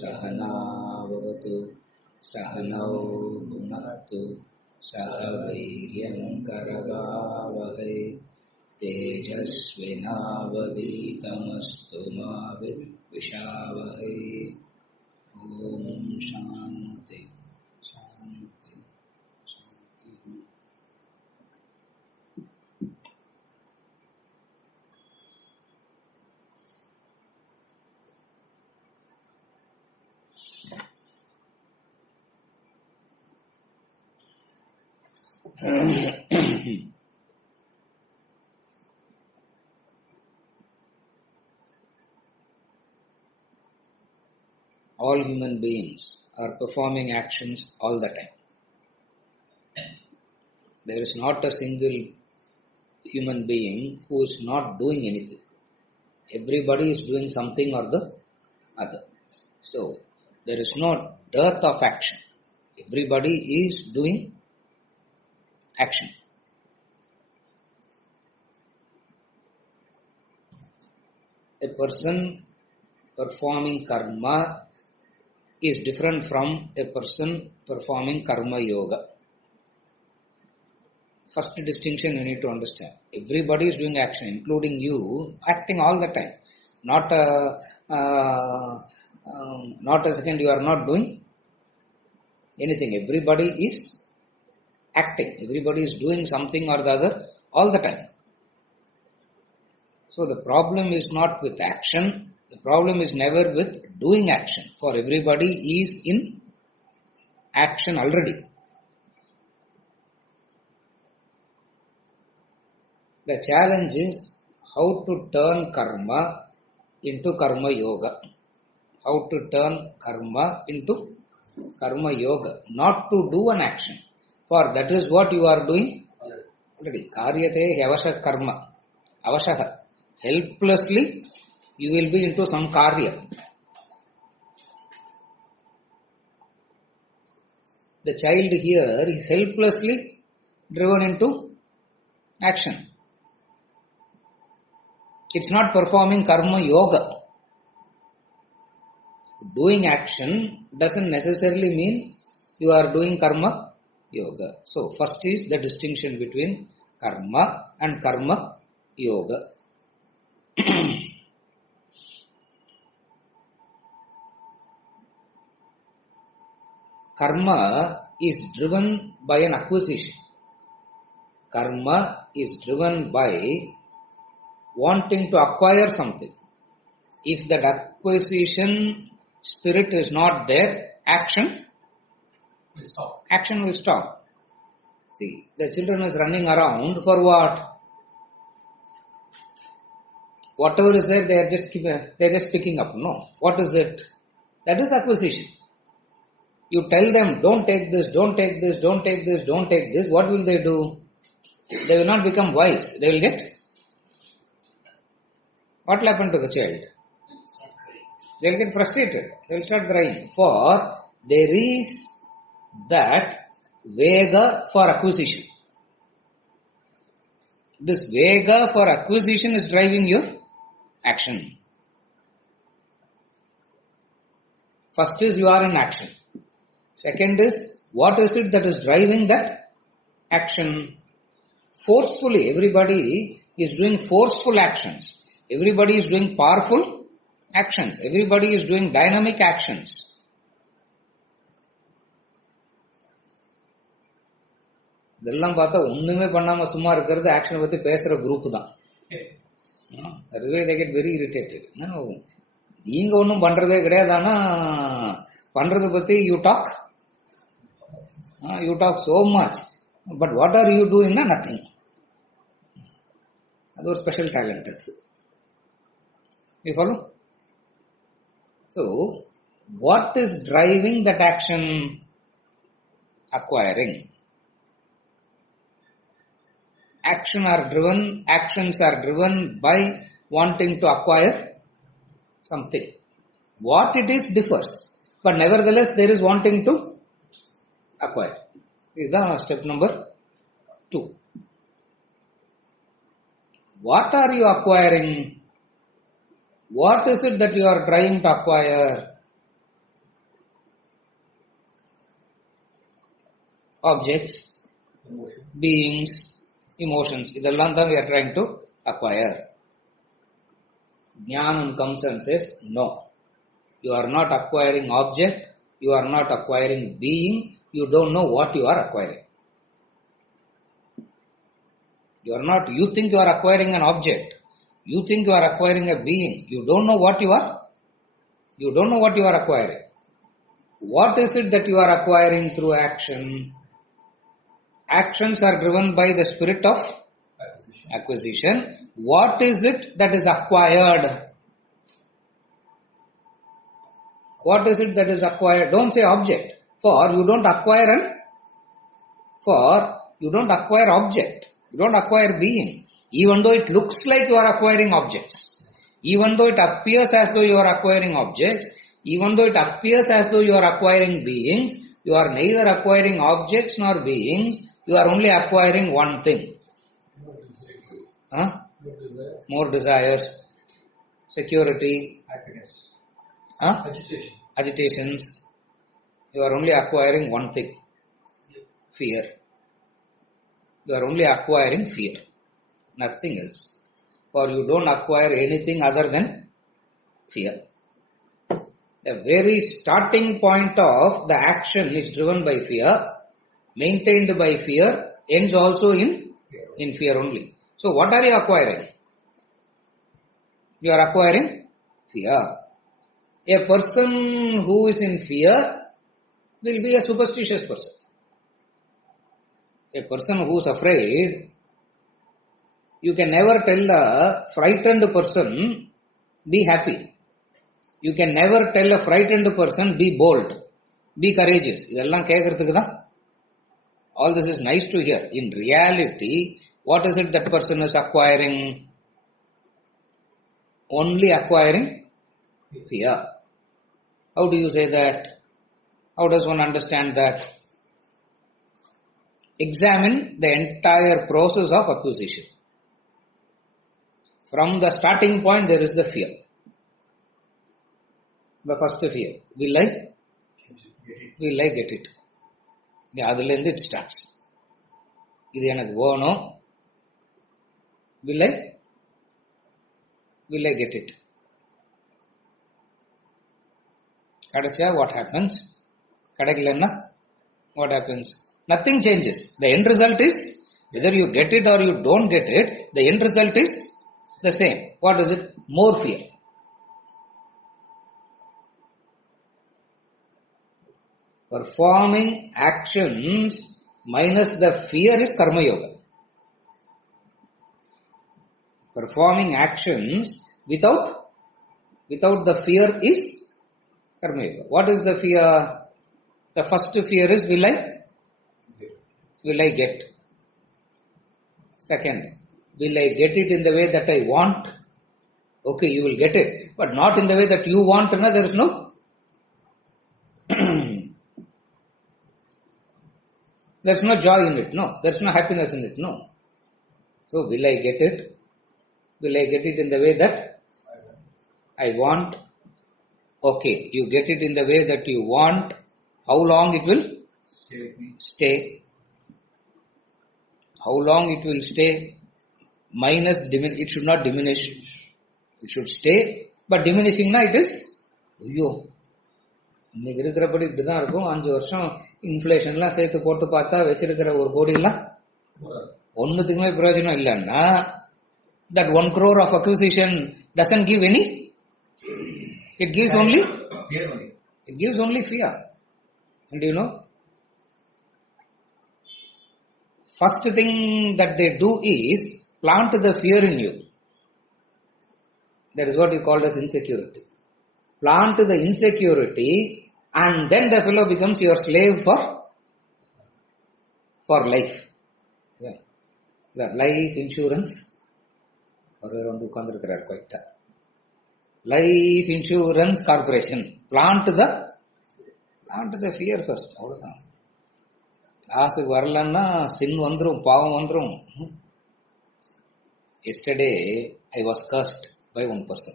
सहनावतु सहनौ भुनक्तु सह वीर्यङ्करवावहै तेजस्विनावधीतमस्तु मा विद्विषावहै। ॐ शान्ति शान्ति शान्ति। All human beings are performing actions all the time. There is not a single human being who is not doing anything. Everybody is doing something or the other. So, there is no dearth of action. Everybody is doing action. A person performing karma is different from a person performing karma yoga. First distinction you need to understand. Everybody is doing action, including you, acting all the time. Not a second you are not doing anything. Everybody is acting. Everybody is doing something or the other all the time. So the problem is not with action. The problem is never with doing action. For everybody is in action already. The challenge is how to turn karma into karma yoga. How to turn karma into karma yoga. Not to do an action. For that is what you are doing already. Karyate avasha karma. Avashaha. Helplessly you will be into some karya. The child here is helplessly driven into action. It's not performing karma yoga. Doing action doesn't necessarily mean you are doing karma yoga. So first is the distinction between karma and karma yoga. Karma is driven by an acquisition. Karma is driven by wanting to acquire something. If that acquisition spirit is not there, action will stop. See, the children is running around for what? Whatever is there, they are just picking up. No. What is it? That is acquisition. You tell them, don't take this, don't take this, don't take this, don't take this. What will they do? They will not become wise. They will get... What will happen to the child? They will get frustrated. They will start crying. For there is that vega for acquisition. This vega for acquisition is driving your action. First is you are in action. Second is, what is it that is driving that action? Forcefully, everybody is doing forceful actions. Everybody is doing powerful actions. Everybody is doing dynamic actions. இதெல்லாம் பார்த்தா ஒண்ணுமே பண்ணாம சும்மா இருக்கிறது ஆக்ஷனை பத்தி பேசுற group தான். அதுவே they get very irritated. நீங்க ஒன்றும் பண்றதே கிடையாது, ஆனா பண்றதை பத்தி you talk so much, but what are you doing? Nothing. அது ஒரு ஸ்பெஷல் டேலண்ட் அது. You follow? So, what is driving that action? Acquiring. Actions are driven by wanting to acquire something. What it is differs, but nevertheless there is wanting to acquire. This is step number 2. What are you acquiring? What is it that you are trying to acquire? Objects, beings, emotions. இதெல்லாம் தான் we are trying to acquire. Jnanam comes and says, no. You are not acquiring object. You are not acquiring being. You don't know what you are acquiring. You think you are acquiring an object. You think you are acquiring a being. You don't know what you are. You don't know what you are acquiring. What is it that you are acquiring through action? Actions are driven by the spirit of acquisition. What is it that is acquired? What is it that is acquired? Don't say object. For you don't acquire object. You don't acquire being. Even though it looks like you are acquiring objects. Even though it appears as though you are acquiring objects. Even though it appears as though you are acquiring beings. You are neither acquiring objects nor beings. You are only acquiring one thing. More desires. Security. Happiness. Agitations. You are only acquiring one thing. Fear. You are only acquiring fear. Nothing else. For you don't acquire anything other than fear. The very starting point of the action is driven by fear, maintained by fear, ends also in fear only. So what are you acquiring? You are acquiring fear. A person who is in fear will be a superstitious person. A person who is afraid, you can never tell a frightened person, be happy. You can never tell a frightened person, be bold, be courageous. இதெல்லாம் கேட்கறதுக்கு தான். All this is nice to hear. In reality, what is it that person is acquiring? Only acquiring fear. How do you say that? How does one understand that? Examine the entire process of acquisition. From the starting point, there is the fear. The first fear. Will I get it? அதுலேருந்து it starts. இது எனக்கு வேணும். Will I get it? கிடைச்சா what happens? கிடைக்கலன்னா what happens? Nothing changes. The end result is, whether you get it or you don't get it, the end result is the same. What is it? More fear. Performing actions minus the fear is karma yoga. Performing actions without the fear is karma yoga. What is the fear? The first fear is will I get? Second, will I get it in the way that I want? Okay, you will get it, but not in the way that you want. No, there is no there's no joy in it. No, there's no happiness in it. No. So will I get it? Will I get it in the way that I want? Okay, you get it in the way that you want. How long it will stay? How long it will stay? Minus diminish. It should not diminish. It should stay. But diminishing na it is. ஐயோ இன்னைக்கு இருக்கிறபடி இப்படிதான் இருக்கும். 5 வருஷம் இன்ஃபிளேஷன்லாம் சேர்த்து போட்டு பார்த்தா வச்சிருக்கிற 1 கோடிலாம் ஒன்னுத்துக்குமே பிரயோஜனம் இல்லைன்னா that 1 crore of acquisition doesn't give any. It gives only fear. And you know, first thing that they do is plant the fear in you. That is what we call as insecurity. Plant the insecurity, and then the fellow becomes your slave for life. Yeah. The life insurance. ஒருவர் வந்து உட்கார்ந்துருக்கிறார் குவைட்டா. Life insurance corporation. Plant the fear first. அவ்வளவுதான். காசுக்கு வரலன்னா சின் வந்துரும், பாவம் வந்துரும். Yesterday I was cursed by one person.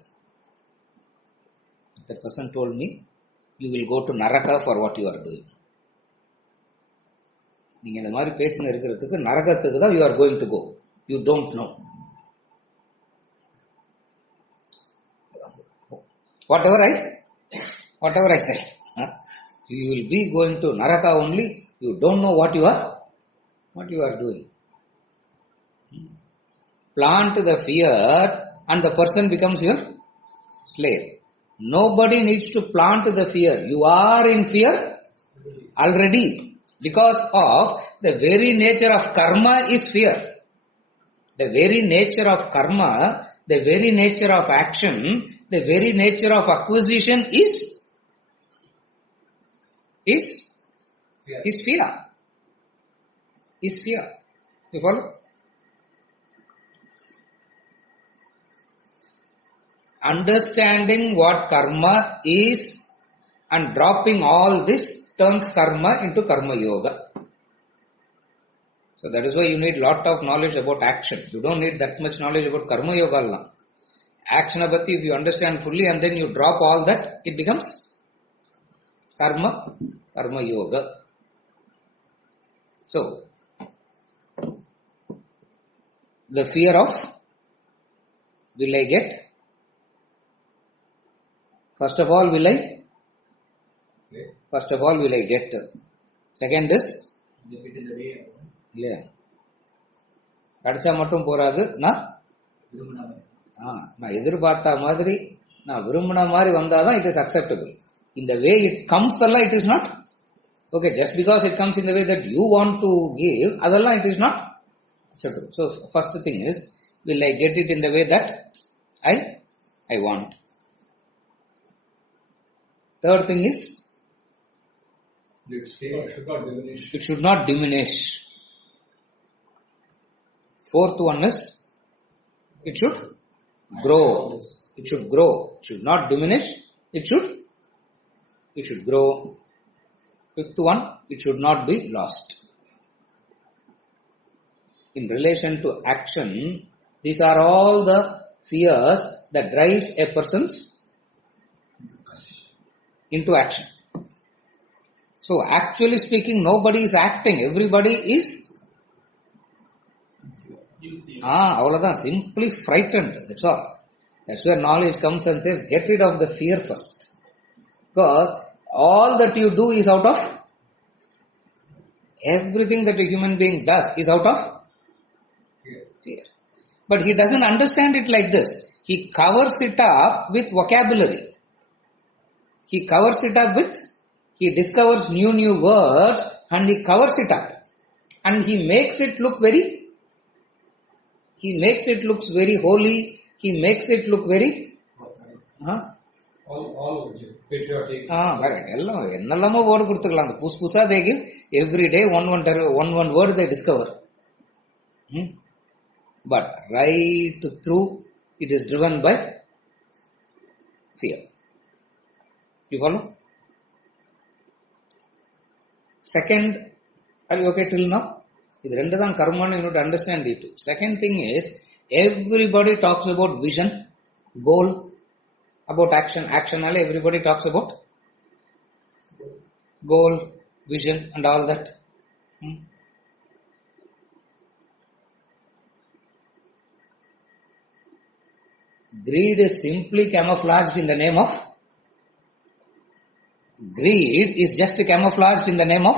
That person told me, you will go to Naraka for what you are doing. நீங்க இந்த மாதிரி பேசின இருக்கிறதுக்கு நரகத்துக்கு தான் you are going to go. You don't know. Whatever I said. You will be going to Naraka only. You don't know what you are doing. Plant the fear and the person becomes your slave. Nobody needs to plant the fear. You are in fear already. Because of the very nature of karma is fear. The very nature of karma, the very nature of action, the very nature of acquisition is fear. Is fear. You follow? Understanding what karma is and dropping all this turns karma into karma yoga. So that is why you need lot of knowledge about action. You don't need that much knowledge about karma yoga. Action abati, if you understand fully and then you drop all that, it becomes karma yoga. So, the fear of will I get? First of all, will I get? Second is இல்லையா, கிடைச்சா மட்டும் போறாது. நான் எதிர்பார்த்த மாதிரி நான் விரும்பின மாதிரி வந்தாதான் it is acceptable. In the way it comes எல்லாம் it is not okay. Just because it comes in the way that you want to give, அதெல்லாம் it is not acceptable. So first thing is, will I get it in the way that I want? Third thing is, it should not diminish. Fourth one is, it should grow. It should grow. It should not diminish. It should grow. Fifth one, it should not be lost. In relation to action, these are all the fears that drives a person's into action. So actually speaking, nobody is acting. Everybody is avladhan, simply frightened. That's all. That's where knowledge comes and says, get rid of the fear first. Because all that you do is out of, everything that a human being does is out of fear. But he doesn't understand it like this. He covers it up with vocabulary. He covers it up with, he discovers new words and he covers it up. And he makes it look very holy. He makes it look very all patriotic. Correct. Ennallamo word kuduthukkalam. The pusa they give every day one word they discover. But right through it is driven by fear. You follow? Second, are you okay till now? This rendu dhaan karma, you need to understand it. Second thing is, everybody talks about vision, goal, about action. Action, everybody talks about goal, vision and all that. Greed is simply camouflaged in the name of greed is just camouflaged in the name of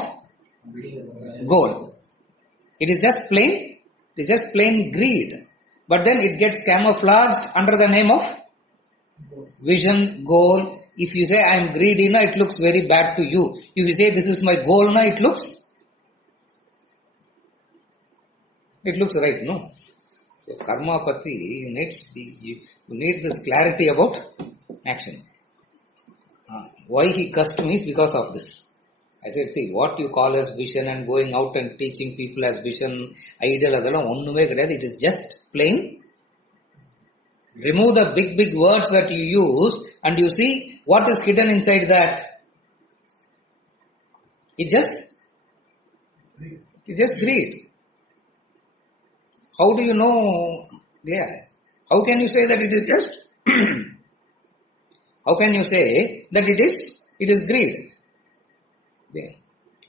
goal. It is just plain greed. But then it gets camouflaged under the name of vision, goal. If you say I am greedy, now it looks very bad to you. If you say this is my goal, now it looks right, no? So karma pati you need this clarity about action. Why he cursed me is because of this. I said, see, what you call as vision and going out and teaching people as vision, ideal, adala onnume kediyadu. It is just plain. Remove the big words that you use and you see what is hidden inside that. It's just greed. How do you know? Yeah. How can you say that it is just? How can you say that it is greed?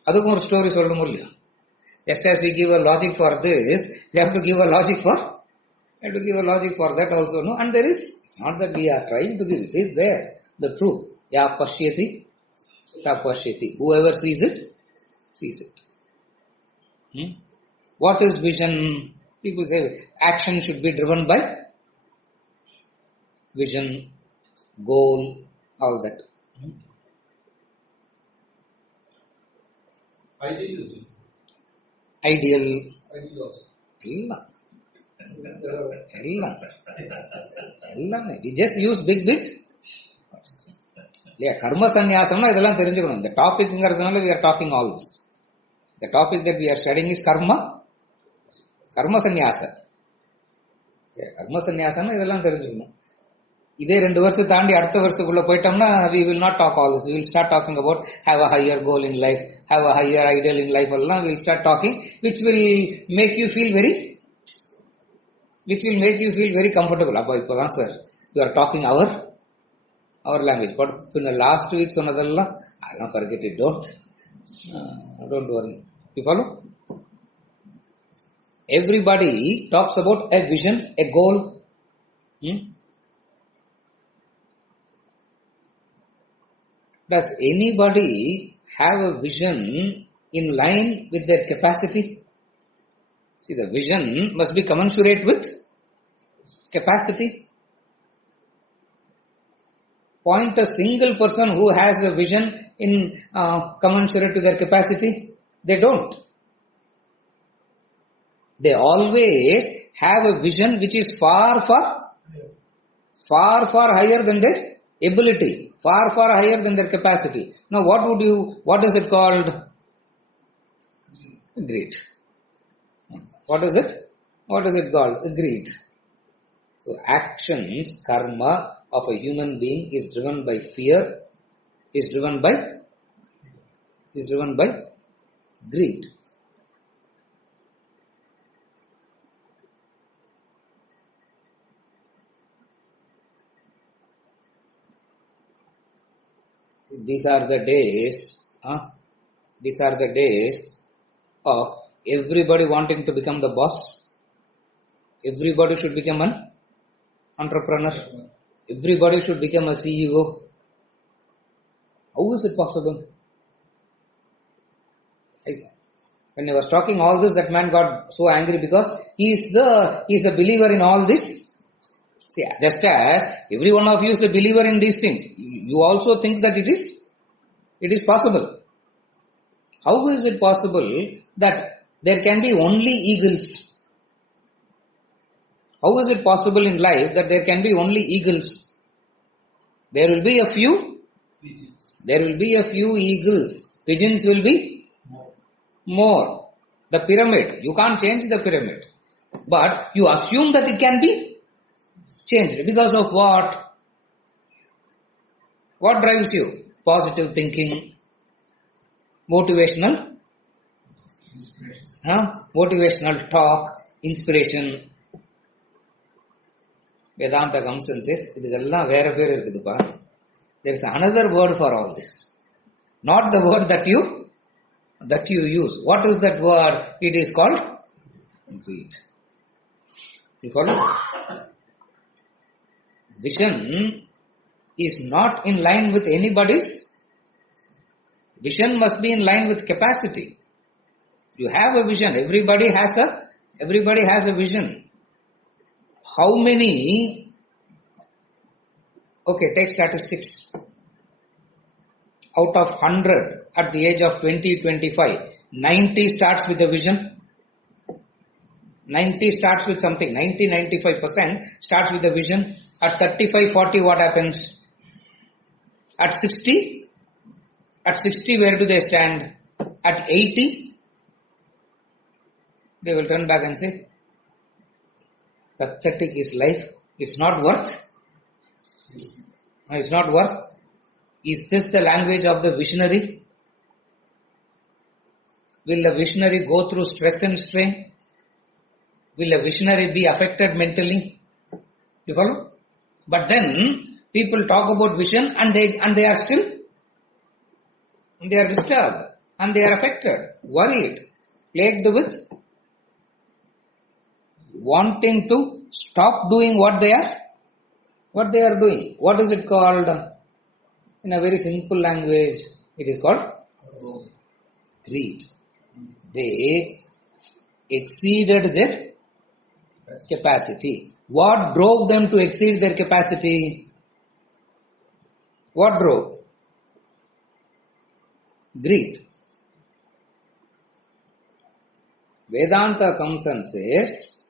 Adukku or story sollum illaya. Just as we give a logic for this, we have to give a logic for that also, no? And there is, it's not that we are trying to give, it is there, the truth. Ya pashyati, sa pashyati. Whoever sees it, sees it. What is vision? People say action should be driven by vision, goal, all that. Idealism. Ideal. Idealism. எல்லாமே we just use big இல்லையா கர்ம சந்நியாசம்னா இதெல்லாம் தெரிஞ்சுக்கணும். இந்த டாபிக்ங்கிறதுனால we are talking all this. The topic that we are studying is karma சந்நியாசம். கர்ம சந்நியாசம்னா இதெல்லாம் தெரிஞ்சுக்கணும். இதே 2 வருஷம் தாண்டி அடுத்த வருஷத்துக்குள்ள போயிட்டோம்னா we will not talk all this. We will start talking about have a higher goal in life, have a higher ideal in life. எல்லாம் we will start talking, which will make you feel very comfortable. அப்போ இப்போதான் sir you are talking our language. But last week சொன்னதெல்லாம் அதெல்லாம் forget it. Don't worry. You follow? Everybody talks about a vision, a goal. Does anybody have a vision in line with their capacity? See, the vision must be commensurate with capacity. Point a single person who has a vision in commensurate to their capacity. They don't. They always have a vision which is far higher than their ability, far higher than their capacity. Now, what is it called? Greed. What is it called? Greed. So, actions, karma of a human being is driven by fear, is driven by greed. These are the days of everybody wanting to become the boss. Everybody should become an entrepreneur. Everybody should become a CEO. How is it possible? When I was talking all this, that man got so angry because he is the believer in all this. See, just as every one of you is a believer in these things, you also think that it is possible. How is it possible that there can be only eagles? How is it possible in life that there can be only eagles? There will be a few pigeons. There will be a few eagles. Pigeons will be more. The pyramid, you can't change the pyramid. But you assume that it can be changed. Because of what? What drives you? Positive thinking, motivational talk, inspiration. Vedanta comes and says, there is another word for all this. Not the word that you use. What is that word? It is called greed. You follow? Vision is not in line with anybody's. Vision must be in line with capacity. You have a vision. Everybody has a vision. How many? Okay, take statistics. Out of 100 at the age of 20-25, 90 starts with a vision. 90 starts with something. 90-95% starts with a vision. At 35-40, what happens? At 60, where do they stand? At 80, they will turn back and say, pathetic is life. It's not worth. It's not worth. Is this the language of the visionary? Will a visionary go through stress and strain? Will a visionary be affected mentally? You follow? But then people talk about vision and they are still, they are disturbed and they are affected, worried. Plagued with wanting to stop doing what they are doing. What is it called? In a very simple language, it is called greed. They exceeded their capacity. What drove them to exceed their capacity? What drove? Greed. Vedanta comes and says,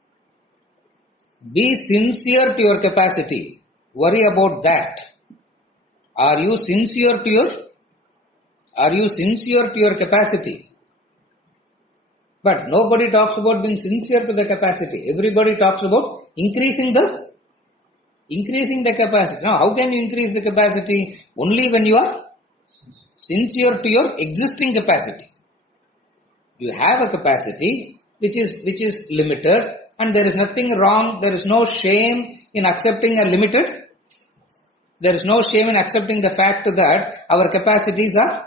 be sincere to your capacity. Worry about that. Are you sincere to your capacity? But nobody talks about being sincere to the capacity. Everybody talks about increasing the capacity. Now, how can you increase the capacity? Only when you are sincere to your existing capacity. You have a capacity which is limited, and there is nothing wrong, there is no shame in accepting a limited. There is no shame in accepting the fact that our capacities are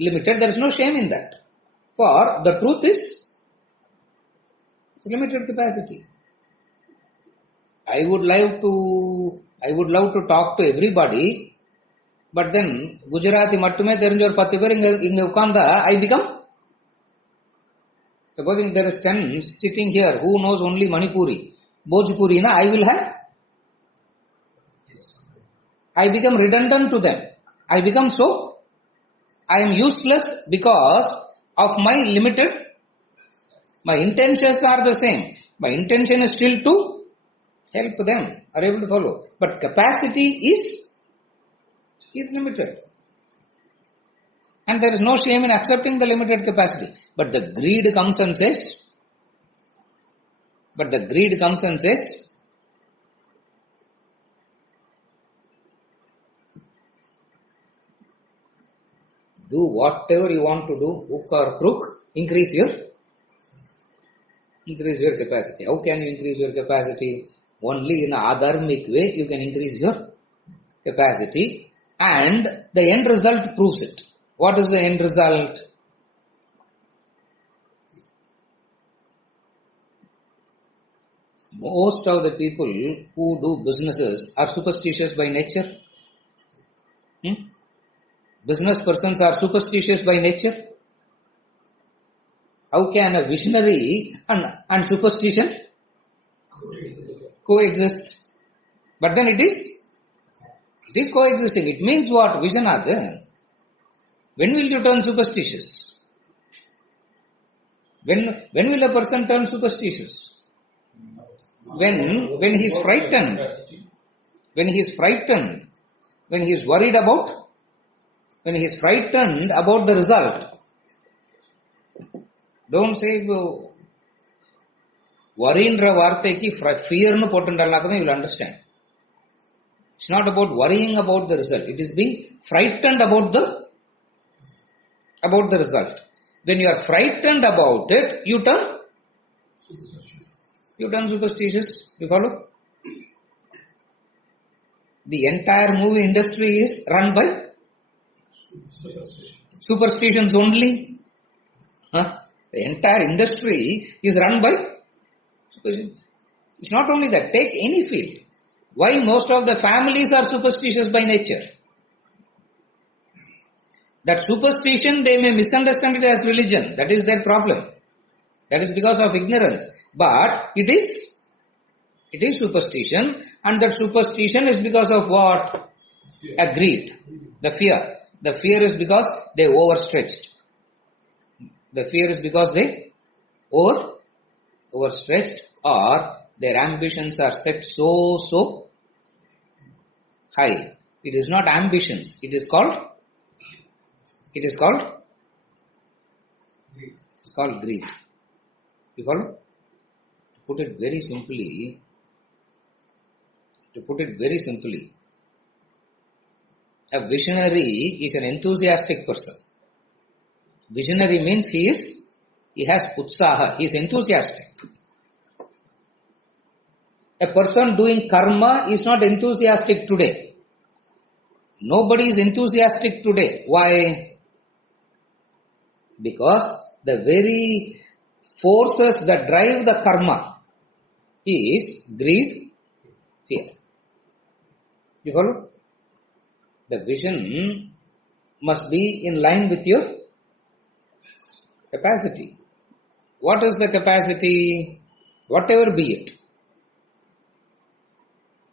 limited. There is no shame in that. For the truth is, it's limited capacity. I would love to talk to everybody, but then Gujarati mattume therinja or 10 per inga ukanda, I become. Supposing there is 10 sitting here who knows only Manipuri, Bhojpuri, I become redundant to them. I am useless because of my limited. My intentions are the same. My intention is still to help them, are able to follow. But capacity is limited. And there is no shame in accepting the limited capacity. But the greed comes and says, do whatever you want to do, hook or crook, increase your capacity. How can you increase your capacity? Only in a adharmic way you can increase your capacity, and the end result proves it. What is the end result? Most of the people who do businesses are superstitious by nature. Business persons are superstitious by nature. How can a visionary and superstition coexist? But then it is coexisting. It means what? Vision are there. When will you turn superstitious? When will a person turn superstitious? When he is frightened. When he is frightened. When he is worried about. When he is frightened about the result. Don't say worry in varteki fear nu potundalakadha, you will understand. It's not about worrying about the result. It is being frightened about the result. When you are frightened about it, you turn superstitious. You follow? The entire movie industry is run by superstitions only. The entire industry is run by superstition. It's not only that. Take any field. Why most of the families are superstitious by nature? That superstition, they may misunderstand it as religion. That is their problem. That is because of ignorance. But it is superstition, and that superstition is because of what? A greed. The fear. The fear is because they overstretched. The fear is because they overstretched, or their ambitions are set so high. It is not ambitions. It is called greed. You follow? To put it very simply, a visionary is an enthusiastic person. Visionary means he has utsaha, he is enthusiastic. A person doing karma is not enthusiastic today. Nobody is enthusiastic today. Why? Because the very forces that drive the karma is greed, fear. You follow? The vision must be in line with your capacity. What is the capacity? Whatever be it.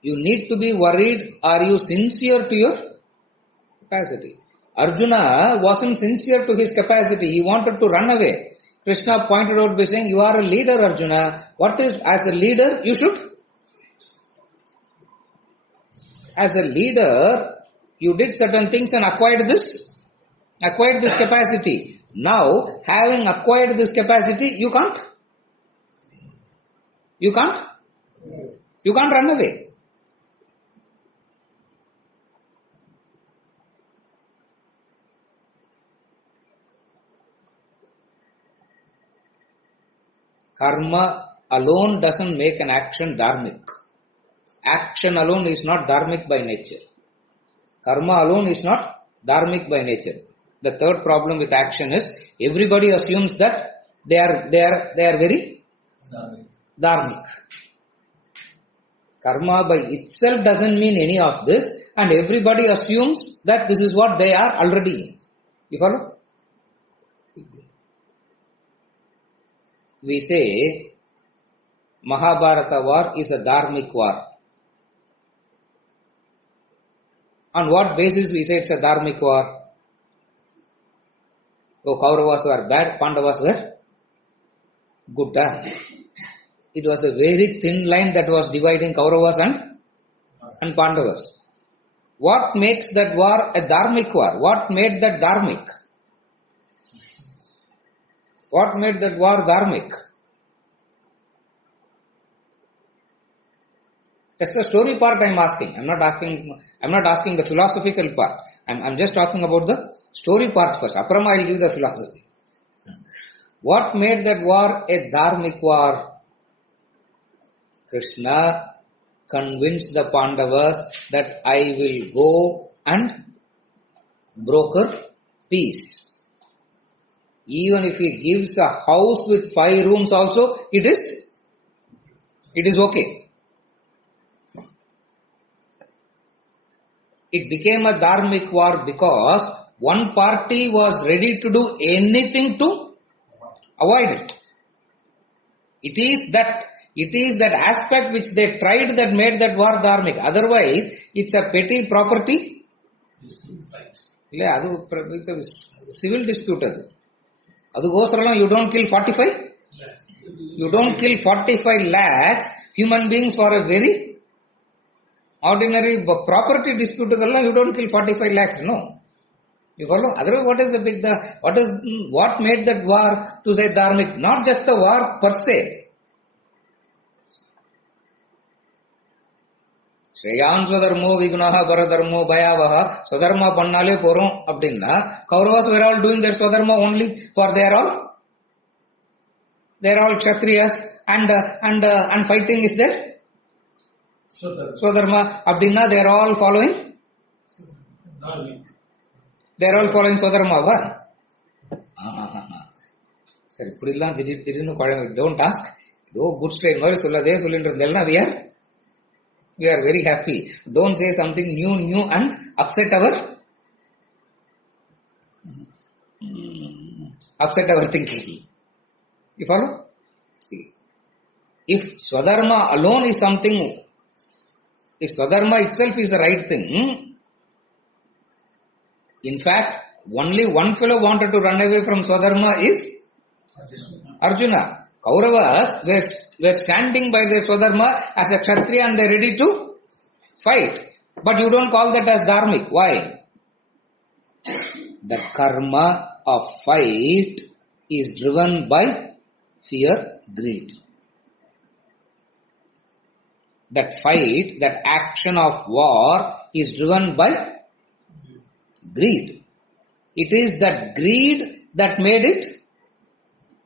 You need to be worried, are you sincere to your capacity? Arjuna wasn't sincere to his capacity. He wanted to run away. Krishna pointed out by saying, you are a leader, Arjuna. What is, as a leader, you should? As a leader, you did certain things and acquired this capacity. Now, having acquired this capacity, you can't run away. Karma alone doesn't make an action dharmic. Action alone is not dharmic by nature. Karma alone is not dharmic by nature. The third problem with action is everybody assumes that they are very dharmic. Karma by itself doesn't mean any of this, and everybody assumes that this is what they are already. You follow? We say Mahabharata war is a dharmic war. On what basis we say it's a dharmic war? Oh, Kauravas were bad, Pandavas were good. It was a very thin line that was dividing Kauravas and Pandavas. What makes that war a dharmic war? What made that dharmic? What made that war dharmic? Just the story part I am asking. I'm not asking the philosophical part. I'm just talking about the story part first. Aparama, I'll give the philosophy. What made that war a dharmic war? Krishna convinced the Pandavas that I will go and broker peace. Even if he gives a house with 5 rooms also, it is okay. It became a dharmic war because one party was ready to do anything to avoid it. It is that aspect which they tried that made that war dharmic. Otherwise, it's a petty property. It's a civil dispute. You don't kill 45? You don't kill 45 lakhs human beings for a very ordinary property dispute. You don't kill 45 lakhs, no. You follow? Otherwise, what made that war to say dharmic? Not just the war per se. Shreyan Swadharmo Vignaha Varadharmo Bhayavaha Swadharma Pannale Porom Abdinna. Kauravas were all doing their Swadharma only for they are all Kshatriyas and fighting is there. Swadharma Abdinna, they are all following. They are all following Swadharma. Sorry, don't ask. Though good straight, we are very happy. Don't say something new and upset our thinking. You follow? If Swadharma alone is something, if Swadharma itself is the right thing, in fact, only one fellow wanted to run away from Swadharma is Arjuna. Kauravas were standing by their Swadharma as a Kshatriya and they are ready to fight. But you don't call that as dharmic. Why? The karma of fight is driven by fear, greed. That fight, that action of war is driven by greed. It is that greed that made it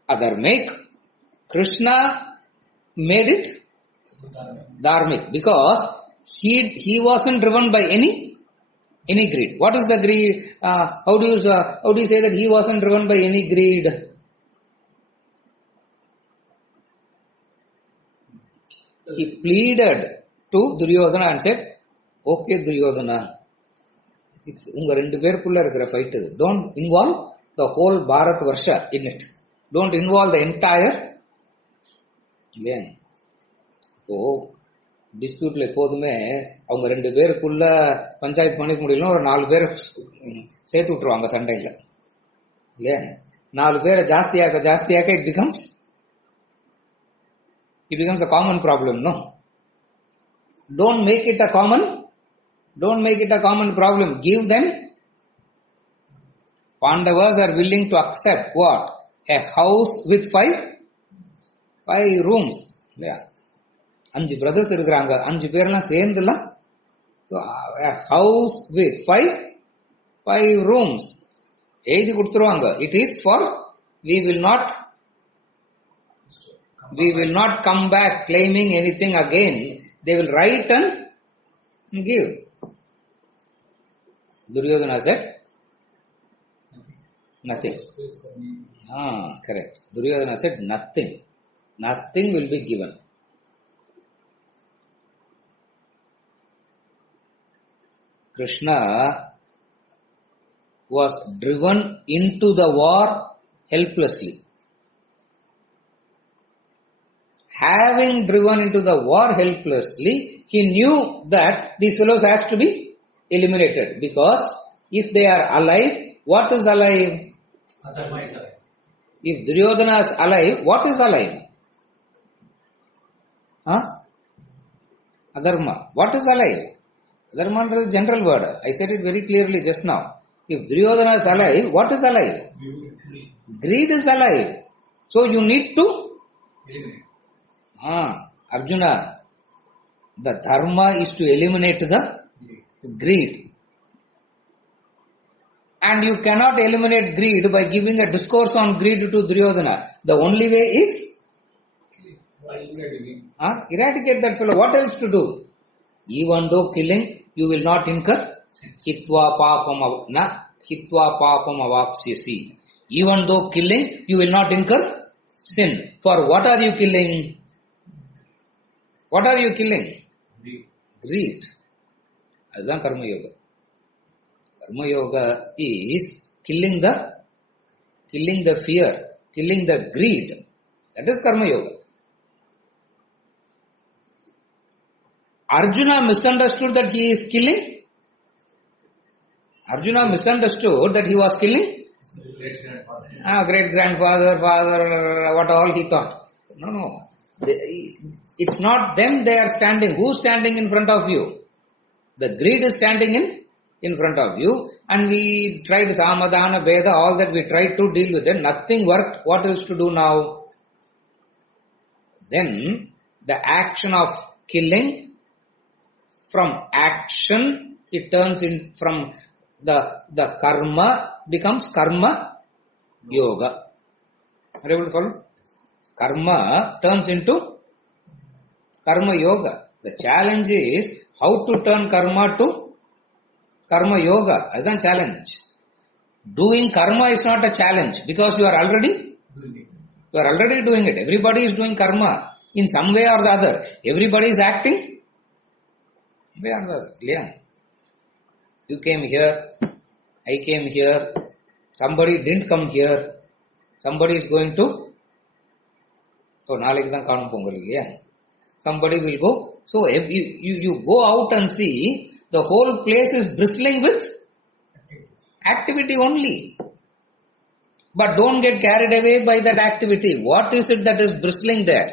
adharmic. Krishna made it dharmic because he wasn't driven by any Any greed. What is the greed? How do you say that he wasn't driven by any greed? He pleaded to Duryodhana and said, "Okay, Duryodhana, it's unga rendu பேருக்குள்ள இருக்கிற fight இது. Don't involve the whole Bharat Varsha in it. Don't involve the entire." இல்லையா? ஓ டிஸ்பியூட்ல எப்போதுமே அவங்க ரெண்டு பேருக்குள்ள பஞ்சாயத்து பண்ணிக்க முடியல, ஒரு 4 பேரை சேர்த்து விட்டுருவாங்க சண்டையில. இல்லையா? 4 பேரை ஜாஸ்தியாக்க it becomes a common problem, no? Don't make it a common problem. Give them. Pandavas are willing to accept what? A house with 5 rooms. Yeah. 5 brothers இருக்கிறாங்க, 5 பேர்லாம் சேர்ந்துலாம். So a house with 5 rooms எழுதி கொடுத்துருவாங்க. It is for we will not come back claiming anything again. They will write and give. Duryodhana said nothing. Correct. Duryodhana said nothing. Nothing will be given. Krishna was driven into the war helplessly. Having driven into the war helplessly, he knew that these fellows has to be eliminated, because if they are alive, what is alive? Adharma is alive. If Duryodhana is alive, what is alive? Adharma. What is alive? Adharma is a general word. I said it very clearly just now. If Duryodhana is alive, what is alive? Greed is alive. So you need to eliminate. Arjuna, the dharma is to eliminate the greed. And you cannot eliminate greed by giving a discourse on greed to Duryodhana. The only way is eradicate that fellow. What else to do? Even though killing, you will not incur hitva papam avapsyasi. Even though killing, you will not incur sin. For what are you killing? What are you killing? Greed. That's Karma Yoga. Karma Yoga is killing the fear, killing the greed. That is Karma Yoga. Arjuna misunderstood that he is killing. Arjuna misunderstood that he was killing great grandfather, father, what all he thought. No. It's not them they are standing. Who's standing in front of you? The greed is standing in front of you, and we tried Samadhana, Veda, all that we tried to deal with it. Nothing worked. What is to do now? Then the action of killing, from action it turns in from the karma becomes karma yoga. Are you able to follow? Karma turns into karma yoga. The challenge is how to turn karma to karma yoga. That's the challenge. Doing karma is not a challenge, because you are already doing it. Everybody is doing karma in some way or the other. Everybody is acting way or the other. Yeah. You came here, I came here, somebody didn't come here, somebody is going to, so நாளைக்கு தான் காணும் பொங்கல் இல்லையா? Somebody will go. So if you go out and see, the whole place is bristling with activity only. But don't get carried away by that activity. What is it that is bristling there?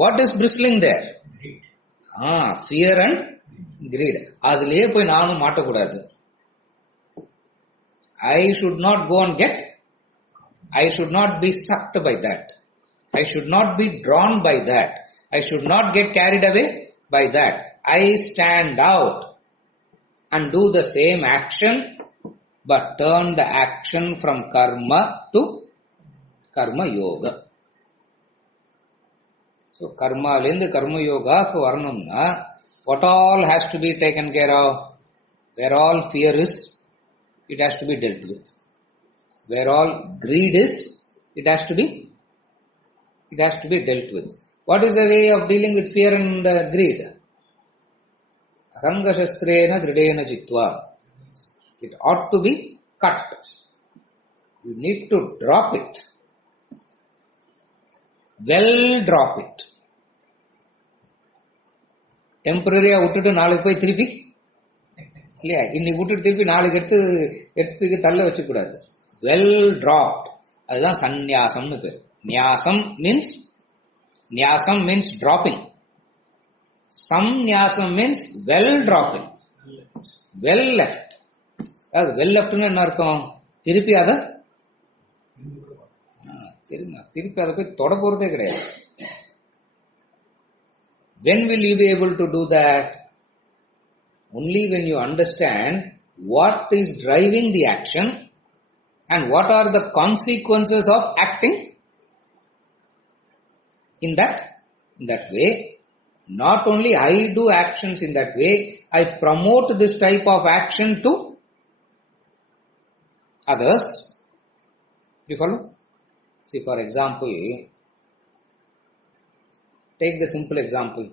What is bristling there? Fear and greed. அதிலேயே போய் நானும் மாட்டக்கூடாது. I should not go and I should not be sucked by that. I should not be drawn by that. I should not get carried away by that. I stand out and do the same action, but turn the action from karma to karma yoga. So karma lende karma yoga ku varanumna, what all has to be taken care of? Where all fear is, it has to be dealt with. Where all greed is, it has to be dealt with. What is the way of dealing with fear and greed? Asangashastrena dridena chitva. It ought to be cut. You need to drop it. Well drop it. டெம்பரரியா விட்டுட்டு நாளைக்கு போய் திருப்பி இல்லையா, இன்னைக்கு விட்டுட்டு திருப்பி நாளைக்கு எடுத்து தள்ள வச்சுக்க கூடாது. வெல் டிராப்ட், அதுதான் சந்நியாசம்னு பேர். நியாசம் மீன்ஸ் டிராப்பிங். சந்நியாசம் means well dropping, well left. அது வெல் லெஃப்ட்னு என்ன அர்த்தம்? திருப்பி அதை போய் தொட போறதே கிடையாது. When will you be able to do that? Only when you understand what is driving the action and what are the consequences of acting in that way. Not only I do actions in that way, I promote this type of action to others. You follow? See, for example, take the simple example.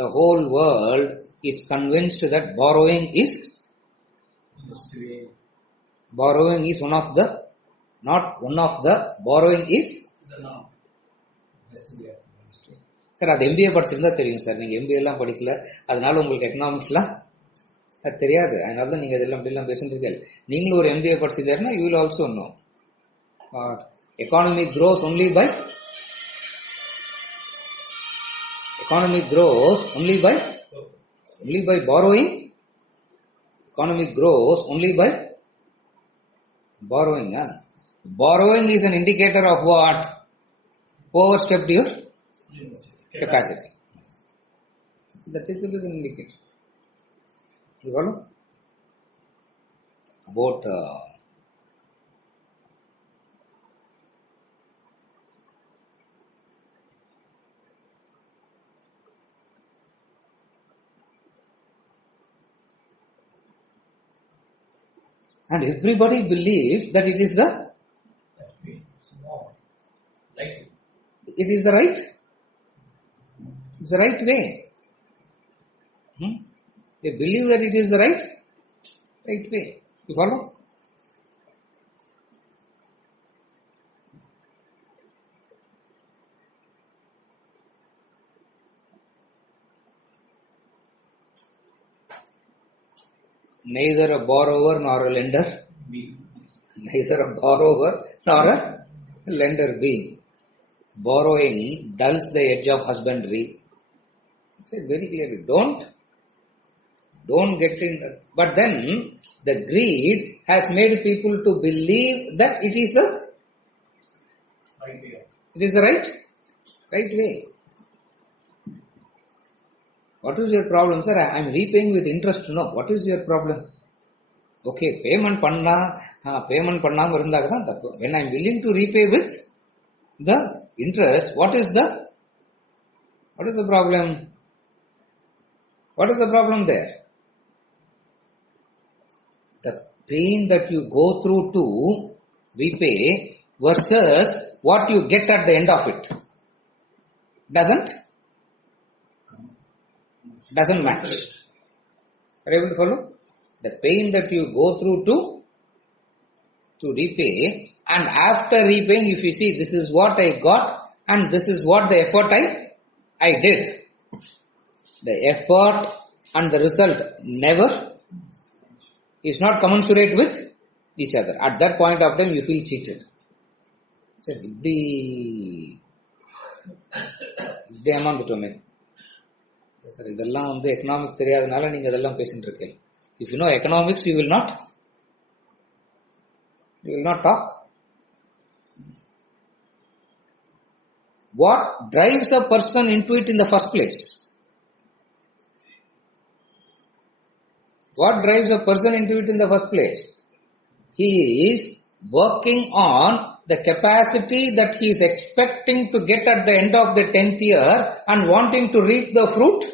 The whole world is convinced that borrowing is one of the, not one of the, borrowing is sir. அது MBA படிச்சிருந்தா தெரியும் sir. நீங்க MBA எல்லாம் படிக்கல, அதனால உங்களுக்கு எக்கனாமிக்ஸ்லாம் அது தெரியாது. அதனால தான் நீங்க இதெல்லாம் இப்படிலாம் பேசிட்டு. நீங்களும் ஒரு எம்பிஏ படிச்சிருந்தா you will also know economy grows only by borrowing. Economy grows only by borrowing. Borrowing is an indicator of what? Overstepped your capacity. That is an indicator. You follow? About and everybody believes that it is the right. It's the right way. They believe that it is the right way. You follow? Neither a borrower nor a lender. Neither a borrower nor a lender be. Borrowing dulls the edge of husbandry. Say very clearly, don't get in. But then the greed has made people to believe that it is the right way. What is your problem, sir? I am repaying with interest. No. What is your problem? Okay, payment பண்ணாம இருந்தாக்க தான் தப்பு. When I am willing to repay with the interest, what is the problem? What is the problem there? The pain that you go through to repay versus what you get at the end of it doesn't match. Are you able to follow? The pain that you go through to repay, and after repaying, if you see, this is what I got and this is what the effort I did. The effort and the result never is not commensurate with each other. At that point of time, you feel cheated. So, இப்படி ஏமாந்துட்டோமே sir. இதெல்லாம் economics தெரியாதனால நீங்க இதெல்லாம் பேசிட்டு இருக்கீங்க. If you know economics, you will not talk. What drives a person into it in the first place? What drives a person into it in the first place? He is working on the capacity that he is expecting to get at the end of the 10th year and wanting to reap the fruit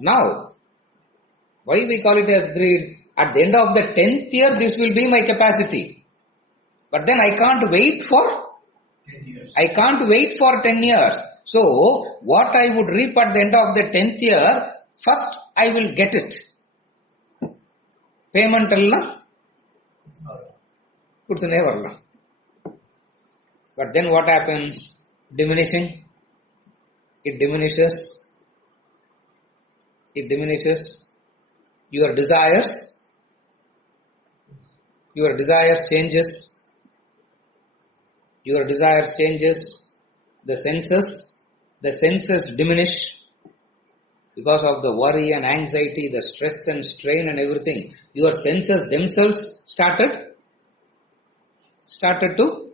now. Why we call it as greed? At the end of the 10th year, this will be my capacity. But then I can't wait for 10 years. I can't wait for 10 years. So, what I would reap at the end of the 10th year, first I will get it. Payment alla kudutune varala. But then what happens? Diminishing. It diminishes. It diminishes. Your desires changes. Your desires changes. The senses diminish because of the worry and anxiety, the stress and strain and everything. Your senses themselves started to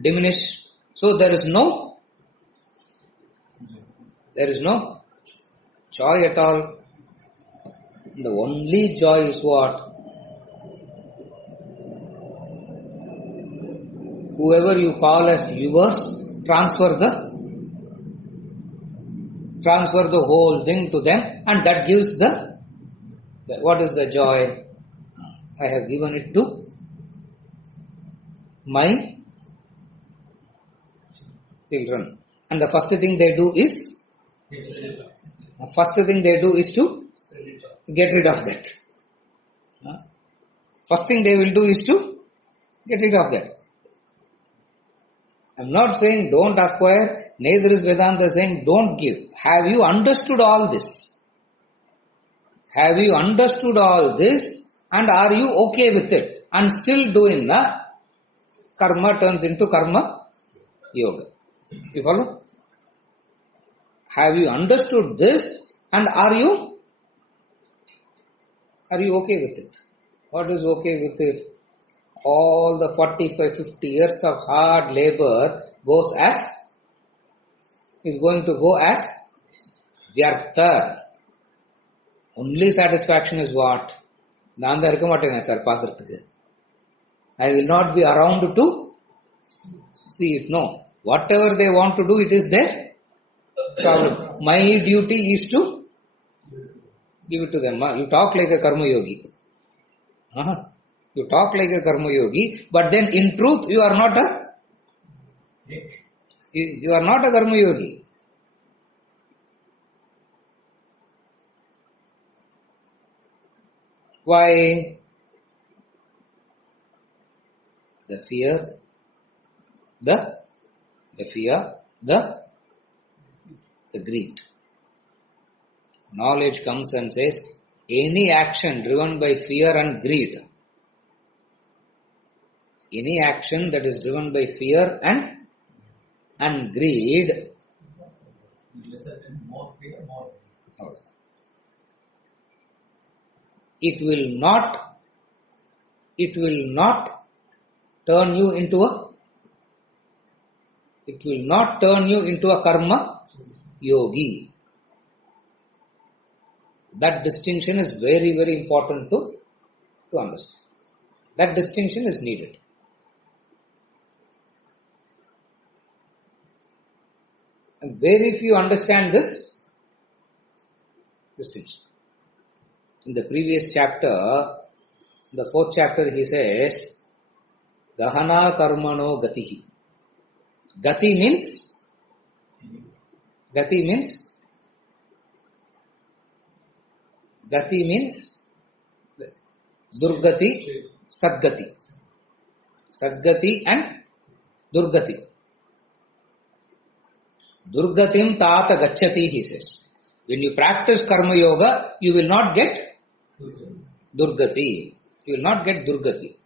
diminish. So there is no joy at all. The only joy is what? Whoever you call as yours, transfer the whole thing to them, and that gives the what is the joy? I have given it to my children. And the first thing they do is to get rid of that. First thing they will do is to get rid of that. I am not saying don't acquire, neither is Vedanta saying don't give. Have you understood all this? Have you understood all this, and are you okay with it? And still doing karma turns into karma yoga. You follow? Have you understood this, and are you okay with it? What is okay with it? All the 45, 50 years of hard labor is going to go as vyartha. Only satisfaction is what? I will not be around to see it. No. Whatever they want to do, it is their problem. My duty is to give it to them. You talk like a karma yogi. You talk like a karma yogi, but then in truth you are not a karma yogi. Why? The fear, the greed. Knowledge comes and says, any action driven by fear and greed, any action that is driven by fear and greed, More fear, more. it will not turn you into a karma yogi. That distinction is very, very important to understand. That distinction is needed. And very few understand this distinction. In the previous chapter, the 4th chapter, he says, Gahana karmano gatihi. Gati means Durgati, Sadgati. Sadgati and Durgati. Durgatim tata gacchati, he says. When you practice karma yoga, you will not get Durgati. You will not get Durgati.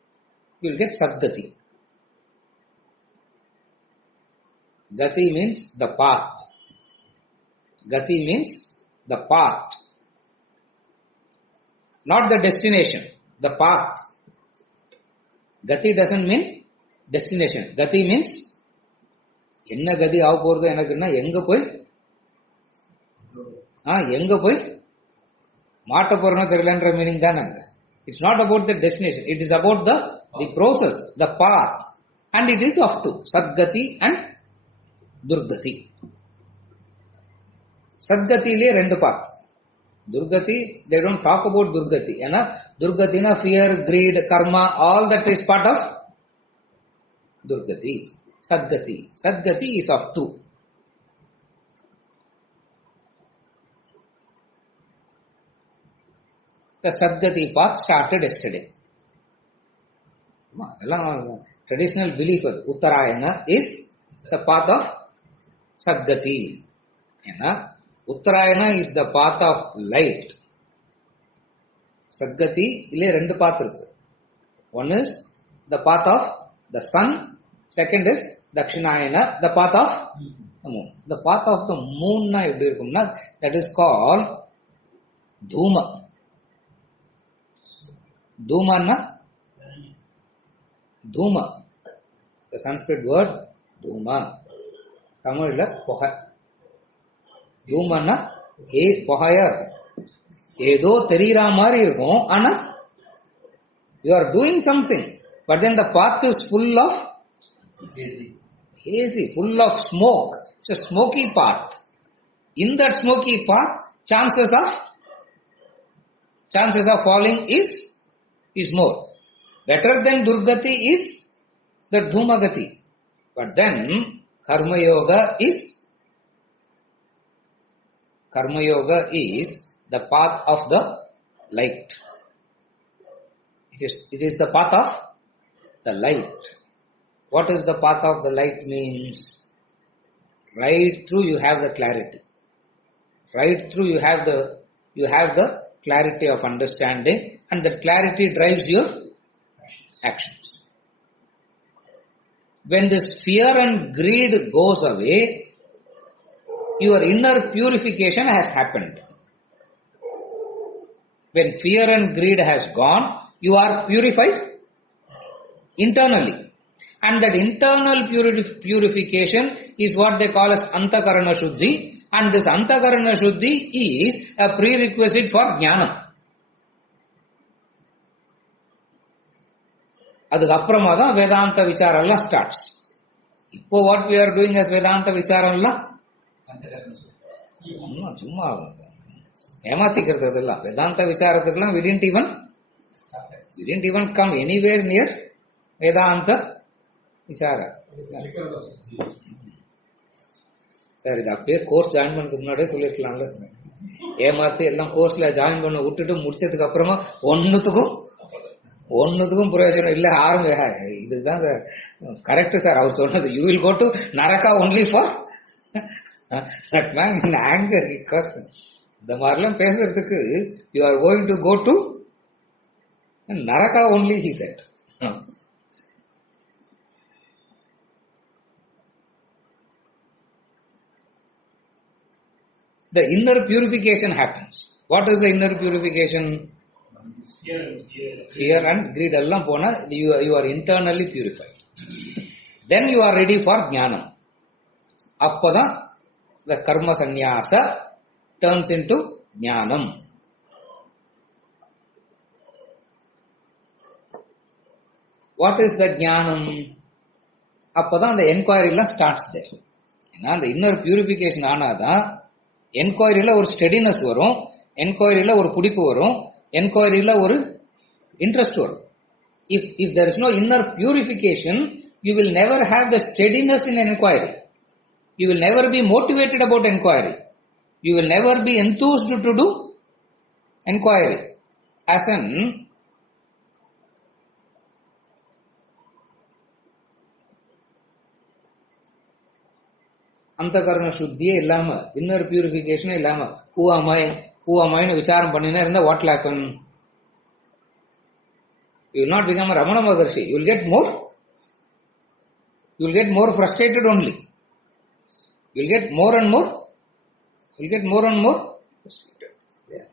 You will get Sadgati. Gati means the path. Gati means the path. Not the destination, the path. Gati doesn't mean destination. Gati means என்ன கதி ஆக போறது எனக்குன்னா எங்க போய் மாட்ட போறோம்னு தெரியலன்ற meaning தான் அங்க. It's not about the destination. It is about the process, the path. And it is of two, Sadgati and Durgati. Sadgati le rendu path. Durgati, they don't talk about Durgati. Durgati na fear, greed, karma, all that is part of Durgati. Sadgati. Sadgati is of two. The Sadgati path started yesterday. Traditional belief of Uttarayana is the path of Sadgati. Uttarayana is the path of light. Sadgati, ile rendu path irukku. One is the path of the sun, second is Dakshinayana, the path of the moon. The path of the moon na eppadi irukumna, that is called Dhuma. Dhuma na? Dhuma. The Sanskrit word Dhuma. Tamil la Poha. Dhuma na Pohayar. Edo terira mari irukum, ana you are doing something, but then the path is full of hazy, full of smoke. It's a smoky path. In that smoky path, chances of falling is more. Better than Durgati is the Dhumagati. But then Karma Yoga is the path of the light. It is the path of the light. What is the path of the light means? Right through you have the clarity. Right through you have the clarity of understanding, and that clarity drives your actions. When this fear and greed goes away, your inner purification has happened. When fear and greed has gone, you are purified internally. And that internal purification is what they call as Antakarana Shuddhi. And this Antakarana Shuddhi is a prerequisite for Jnanam. அதுக்கு அப்புறமா தான் வேதாந்த விசாரம் எல்லாம் starts. இப்போ what we are doing as Vedanta விசாரம் எல்லாம் சும்மா ஏமாத்திக்கிறது அதெல்லாம். வேதாந்த விசாரத்துக்கெல்லாம் we didn't even come anywhere near வேதாந்த விசாரம். சார் இது அப்பயே கோர்ஸ் ஜாயின் பண்ணதுக்கு முன்னாடியே சொல்லிருக்கலாம்ல. ஏமாத்து எல்லாம் கோர்ஸ்ல ஜாயின் பண்ண விட்டுட்டு முடிச்சதுக்கு அப்புறமா ஒன்னுத்துக்கும் பிரயோஜனம் இல்ல. இதுதான் கரெக்ட் சார் அவர் சொன்னது. You will go to naraka only for that man in anger. இந்த மாதிரிலாம் பேசுறதுக்கு you are going to go to naraka only he said. The inner purification happens. What is the inner purification? Fear and greed allam pona, you are internally purified. Then you are ready for jnanam. Appada the karma sannyasa turns into jnanam. What is the jnanam? Appada the inquiry starts there. The inner purification ஆனாதா என்கொயரியில ஒரு steadiness வரும், என்கொயரியில ஒரு பிடிப்பு வரும், என்கொயரியில ஒரு interest வரும். If there is no inner purification, you will never have the steadiness in inquiry. You will never be motivated about inquiry. You will never be enthused to do inquiry. As an Antakarana Shuddhiye illama, inner purification illama, who am I னு விசாரம் பண்ணினா இருந்தா what will happen? You will not become a Ramana Maharshi. You will get more frustrated only. You will get more and more frustrated. Yeah.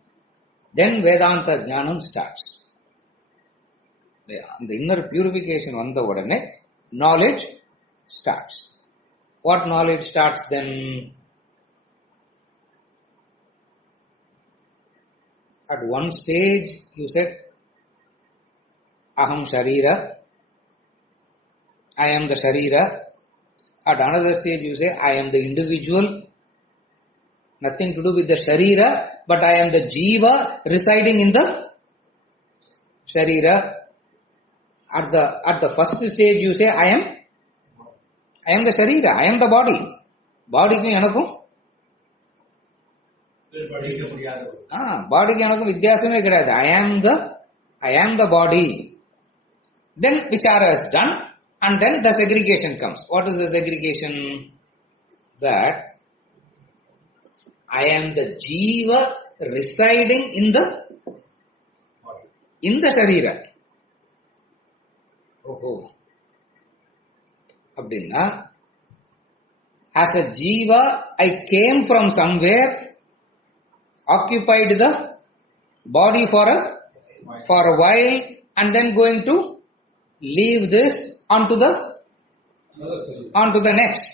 Then Vedanta Jnanam starts. The inner purification வந்த உடனே knowledge starts. What knowledge starts then? At one stage, you said, aham sharira, I am the sharira. At another stage you say, I am the individual, nothing to do with the sharira, but I am the jiva residing in the sharira. At the first stage you say, I am the sharira, I am the body. பாடிக்கும் எனக்கும் பாடிக்கு எனக்கும் வித்தியாசமே கிடையாது. I am the body. Then vichara is done and then the segregation comes. What is the segregation? That I am the jiva residing in the sharira. அப்படின்னா as a jiva I came from somewhere, occupied the body for a while, and then going to leave this onto the next.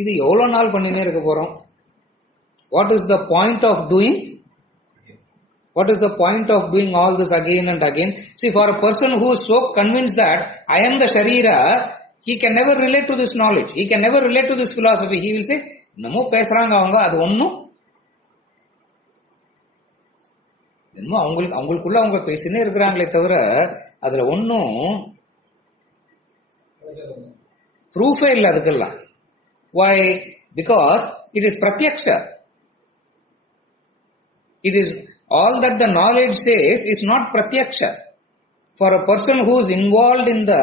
இது எவ்வளவு நாள் பண்ணினே இருக்க போறோம்? What is the point of doing? What is the point of doing all this again and again? See, for a person who is so convinced that I am the sharira, he can never relate to this knowledge. He can never relate to this philosophy. He will say, "Namo பேசுறாங்க அவங்க, அது ஒண்ணும் என்னமோ அவங்களுக்குள்ள அவங்க பேசினே இருக்கிறாங்களே தவிர அதுல ஒன்னும் ப்ரூஃபே இல்லை அதுக்கெல்லாம்." Why? Because it is pratyaksha. It is all that the knowledge says is not pratyaksha. For a person who is involved in the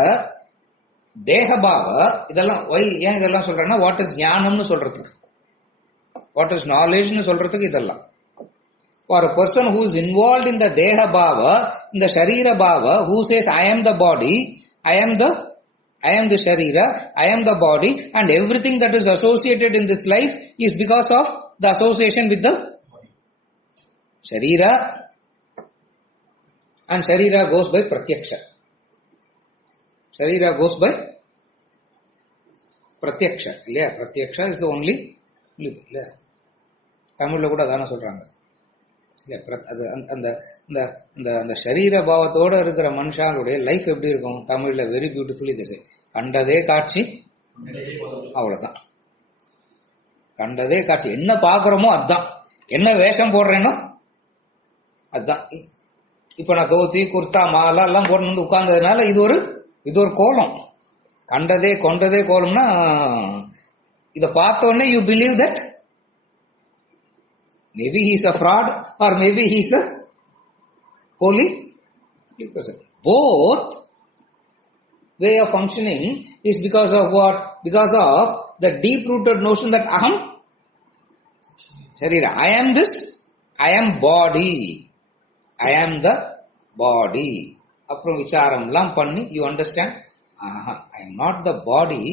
deha bhava, இதெல்லாம் ஏன் இதெல்லாம் சொல்றேன்னா, what is ஞானம்னு சொல்றதுக்கு, what is knowledge னு சொல்றதுக்கு இதெல்லாம். For a person who is involved in the deha bhava, in the sharira bhava, who says I am the body, I am the sharira, I am the body, and everything that is associated in this life is because of the association with the sharira, and sharira goes by pratyaksha. Sharira goes by pratyaksha. இல்லையா? pratyaksha is the only இல்லையா? தமிழ்ல கூட அதான சொல்றாங்க. அந்த ஷரீர பாவத்தோட இருக்கிற மனுஷாளுடைய லைஃப் எப்படி இருக்கும்? தமிழ்ல வெரி பியூட்டிஃபுல்லி திஸ், கண்டதே காட்சி, அவ்வளவுதான். கண்டதே காட்சி, என்ன பாக்குறோமோ அதுதான், என்ன வேஷம் போடுறேனோ அதுதான். இப்ப நான் கௌத்தி குர்தா மாலா எல்லாம் போட்டு வந்து உட்கார்ந்ததுனால இது ஒரு கோலம். கொண்டதே கோலம்னா இத பார்த்த உடனே you believe that maybe he is a fraud or maybe he is a holy person. Both way of functioning is because of what? Because of the deep rooted notion that aham sharira, I am this, I am body, I am the body. அப்புறம் விசாரம் எல்லாம் பண்ணி you understand, I am not the body.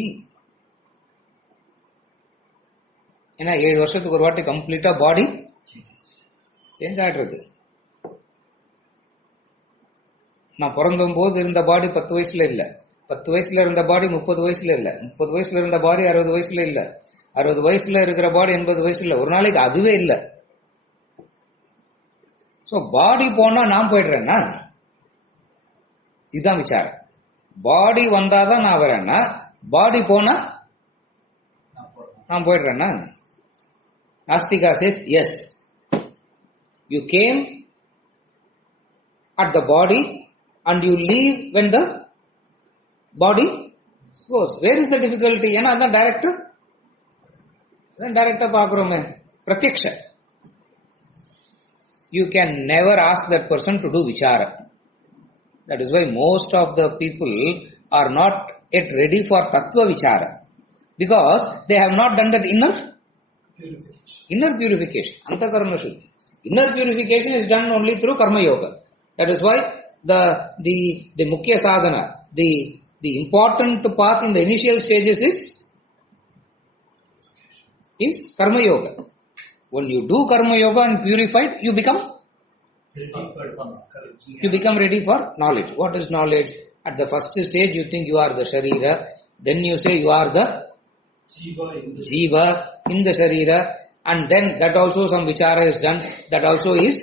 ஏன்னா 7 வருஷத்துக்கு ஒரு வாட்டி கம்ப்ளீட்டா பாடி change ஆயிடுறது. நான் பிறந்தும் போது இருந்த பாடி 10 வயசுல இல்ல, 10 வயசுல இருந்த பாடி 30 வயசுல இல்ல, 30 வயசுல இருந்த பாடி 60 வயசுல இல்ல, 60 வயசுல இருக்கிற பாடி 80 வயசுல, ஒரு நாளைக்கு அதுவே இல்ல. சோ பாடி போனா நான் போயிடுறேன்னா, இதுதான் விசாரம். பாடி வந்தாதான் நான் வரேன்னா, பாடி போனா நான் போயிடுறேன்னா. Nastika says, yes, you came at the body and you leave when the body goes. Where is the difficulty? ஏன்னா அதான் டைரக்டா பாக்குறோமே, பிரத்யக்ஷ. You can never ask that person to do vichara. That is why most of the people are not yet ready for tattva vichara, because they have not done that inner purification, antakarana shuddhi. Inner purification is done only through karma yoga. That is why the mukhya sadhana, the important path in the initial stages is karma yoga. When you do karma yoga and purified, you become ready for knowledge. What is knowledge? At the first stage you think you are the sharira, then you say you are the jiva in the sharira, and then that also some vichara is done, that also is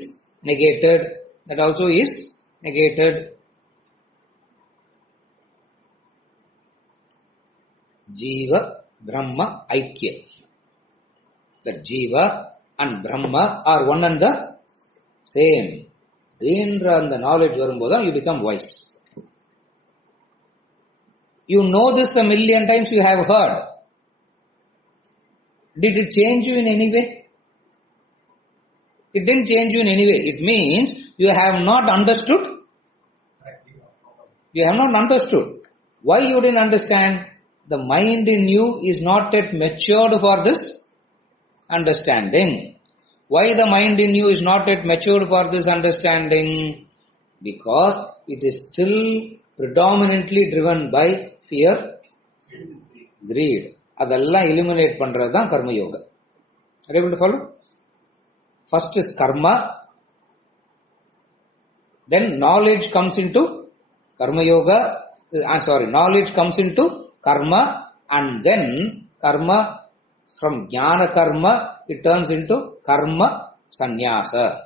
negated, that also is negated. Jiva, Brahma, Aikya. That Jiva and Brahma are one and the same. In the knowledge varumbodha you become wise. You know this a million times, you have heard. Did it change you in any way? It didn't change you in any way. It means you have not understood. You have not understood. Why you didn't understand? The mind in you is not yet matured for this understanding. Why the mind in you is not yet matured for this understanding? Because it is still predominantly driven by fear, greed. Adalla eliminate pandradha karma yoga. Are you able to follow? First is karma, then knowledge comes into karma yoga. Knowledge comes into karma, and then karma, from jnana karma it turns into karma sannyasa.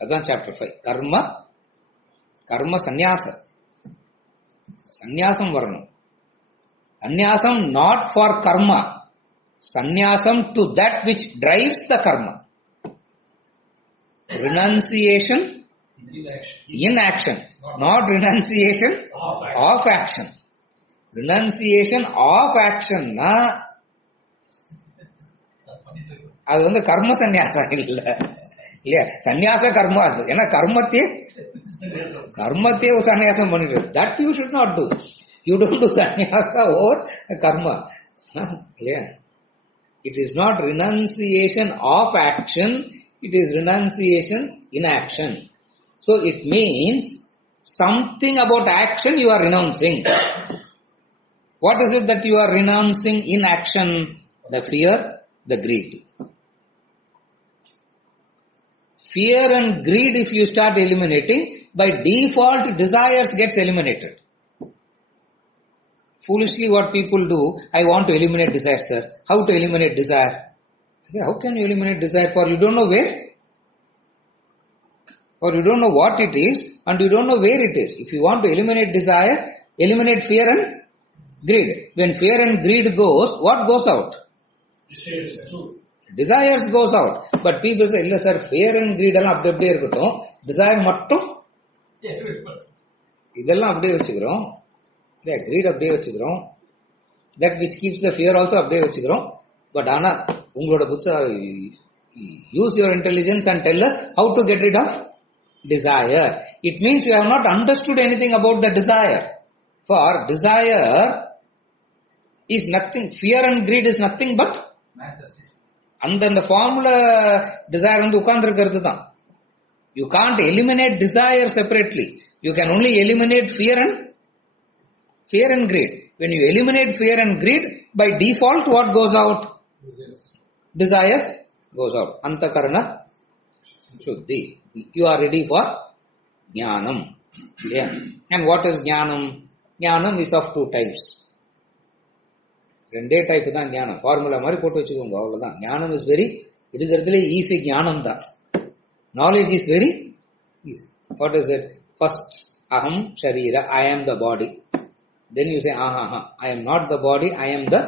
That's chapter 5. Karma sannyasa. Sannyasam varnam. Sannyasam not for karma. Sannyasam to that which drives the karma. Renunciation in action. Not renunciation of action. Renunciation of action. அது வந்து கர்ம சந்நியாசம் இல்லையா? சந்நியாச கர்மா அது. ஏன்னா கர்மத்தையே சந்நியாசம் பண்ணிட்டு. That you should not do. You don't do sannyasa or karma. Yeah. It is not renunciation of action, it is renunciation in action. So it means something about action you are renouncing. What is it that you are renouncing in action? The fear, the greed. Fear and greed, if you start eliminating, by default desires gets eliminated. Foolishly what people do, I want to eliminate desire, sir. How to eliminate desire? I say, how can you eliminate desire? For you don't know where? Or you don't know what it is, and you don't know where it is. If you want to eliminate desire, eliminate fear and greed. When fear and greed goes, what goes out? Desires goes out. But people say, illa sir, fear and greed எல்லாம் அப்படி அப்படியே இருக்கட்டும், desire மட்டும் இதெல்லாம் அப்படியே வச்சுக்கிறோம். Greed அப்படியே வச்சுக்கிறோம். That which keeps the fear also அப்படியே வச்சுக்கிறோம். But ஆனா உங்களோட Buddha use your intelligence and tell us how to get rid of desire. It means you have not understood anything about the desire. For desire is nothing, fear and greed is nothing but அந்த formula desire வந்து உட்கார்ந்திருக்கிறது தான். You can't eliminate desire separately. You can only eliminate fear and greed. When you eliminate fear and greed, by default what goes out? Desires goes out. Antakarana Shuddhi. You are ready for Jnanam. Yeah. And what is Jnanam? Jnanam is of two types. ரெண்டே type தான் ஞானம். Formula மாதிரி போட்டு வச்சுக்கோங்க, அவ்வளவுதான். ஞானம் is very இருக்கிறதுல easy. ஞானம் தான். Knowledge is very easy. What is it? First அகம் ஷரீர, ஐ ஆம் த பாடி. Then you say I am not the பாடி, ஐ ஆம் த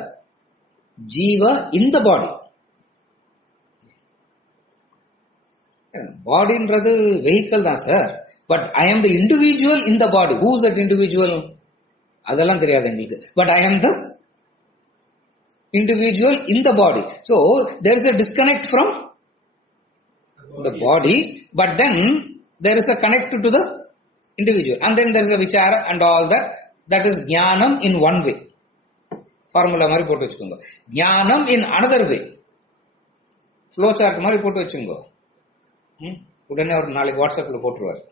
ஜீவ இன் த பாடி. பாடின்றது வெஹிக்கல் தான் சார். பட் ஐ ஆம் the individual in the body. Who is that individual? அதெல்லாம் தெரியாது எங்களுக்கு. பட் ஐ ஆம் த individual in the body. So there is a disconnect from the body, but then there is a connect to the individual, and then there is a vichara and all that. That is jnanam in one way. Formula mari போட்டு வெச்சுக்கோங்க. jnanam in another way. flow chart மாதிரி போட்டு வெச்சுங்க. உடனே ஒரு நாளைக்கு வாட்ஸ்அப்ல போட்டுருவார்.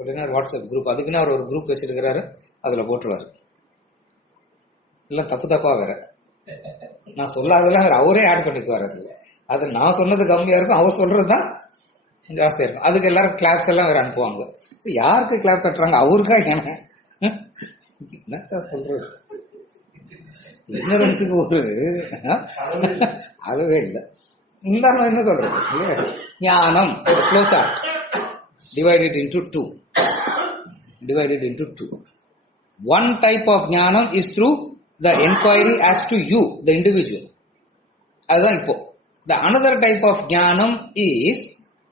உடனே WhatsApp group, அதுக்குன்னு அவர் ஒரு குரூப் வச்சிருக்கிறாரு, அதுல போட்டுருவார். எல்லாம் தப்பு தப்பா வேற. நான் சொல்லாதெல்லாம் வேற அவரே ஆட் பண்ணிக்குவார். அது நான் சொன்னது கம்மியா இருக்கும், அவர் சொல்றதுதான் ஜாஸ்தியா இருக்கும். அதுக்கு எல்லாரும் கிளாப்ஸ் எல்லாம் வேற அனுப்புவாங்க. யாருக்கு கிளாப் தட்டுறாங்க? அவருக்கா? என்ன சொல்றது? ignorance-க்கு ஒரு அளவே இல்லை. இந்த என்ன சொல்றது இல்லையா? ஞானம் ஒரு flow chart divided into two. One type of ஞானம் is through the inquiry as to you, the individual. அதுதான் இப்போ. The another type of ஞானம் is,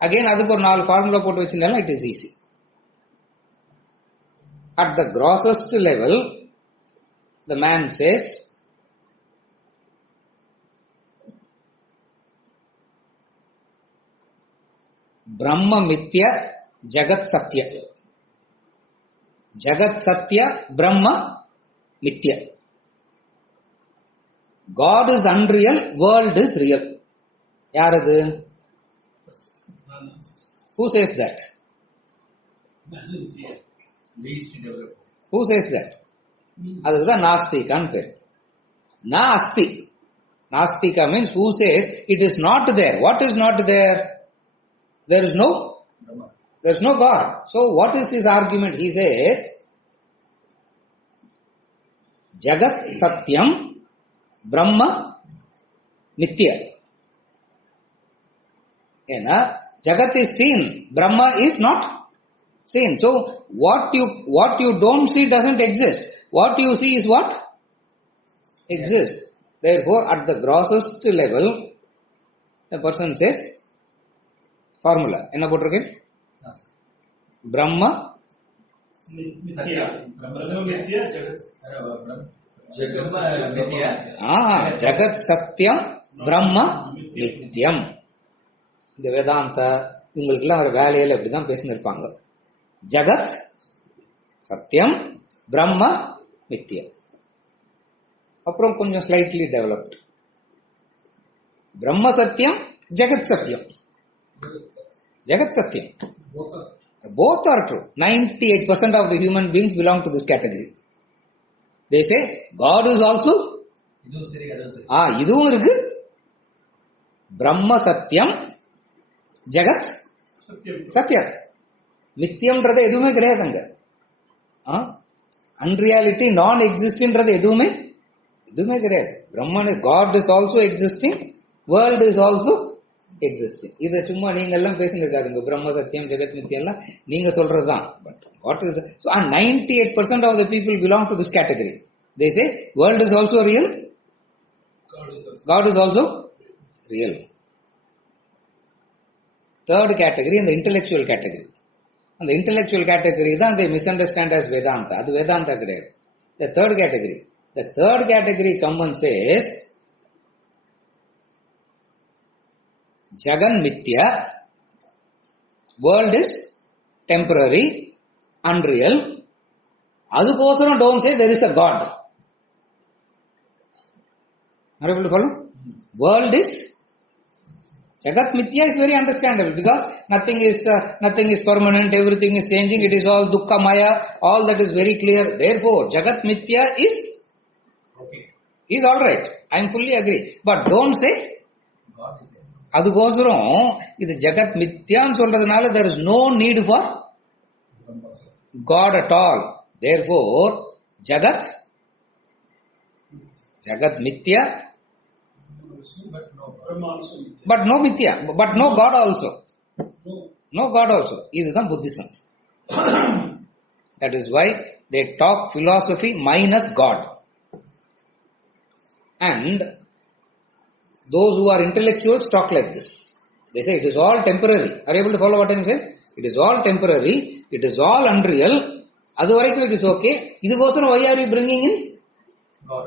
again அதுக்கு ஒரு 4 ஃபார்முலா போட்டு வச்சிருந்தாலும் it is easy. At the grossest level, the man says, Brahma Mithya Jagat Satya. Jagat Satya, Brahma Mithya. God is unreal, world is real. யாரது? Who says that? Least developed. Who says that? அதுதான் நாஸ்திகான்னு பேர். நாஸ்தி. Nastika means who says it is not there. What is not there? There is no God. So what is his argument? He says, Jagat Satyam Brahma Mithya. Jagat is seen, Brahma is not seen. So what you don't see doesn't exist. What you see is what exists. Therefore, at the grossest level, the person says, formula என்ன போட்டிருக்கேன்? Brahma Jagat Satyam Brahma Nityam. இந்த வேதாந்த இவங்களுக்கெல்லாம் ஒரு வேலையில இப்படிதான் பேசினிருப்பாங்க. ஜகத் சத்தியம் பிரம்ம நித்தியம். அப்புறம் கொஞ்சம் ஸ்லைட்லி டெவலப்ட். பிரம்ம சத்தியம் ஜெகத் சத்தியம். Jagat Satyam. Both are true. 98% of the human beings belong to this category. They say God is also. இதுவும் இருக்கு. Brahma Satyam, Jagat Satyam. மித்தியம்ன்றது எதுவுமே கிடையாதுங்க. Unreality, non-existentன்றது எதுவுமே கிடையாது. Brahman, God is also existing, world is also existing. இது சும்மா நீங்க எல்லாம் பேசினிருக்காதுங்க. பிரம்ம சத்தியம் ஜெகத் மித்யா எல்லாம் நீங்க சொல்றதுதான். But what is so 98% of the people belong to this category. They say world is also real, God is also real. Third category, the intellectual category. And the intellectual category தான் they misunderstand as Vedanta. அது வேதாந்தா கிடையாது. The third category comes and says Jagan Mithya, world is temporary, unreal. அதுக்கோசரம் don't say there is a God. Are you able to follow? World is Jagat Mithya is very understandable because nothing is permanent, everything is changing, it is all dukkha maya, all that is very clear. Therefore, Jagat Mithya is alright. I am fully agree. But don't say அதுக்கோசரம் இது ஜெகத் மித்யான்னு சொல்றதுனால there is no need for God at all. Therefore, Jagat Mithya, but no Mithya, but no God also. No God also. இதுதான் Buddhism. That is why they talk philosophy minus God. And those who are intellectuals talk like this. They say it is all temporary. Are you able to follow what I am saying? It is all temporary. It is all unreal. அது வரைக்கும் it is okay. இதுக்கோசரம் why are you bringing in God?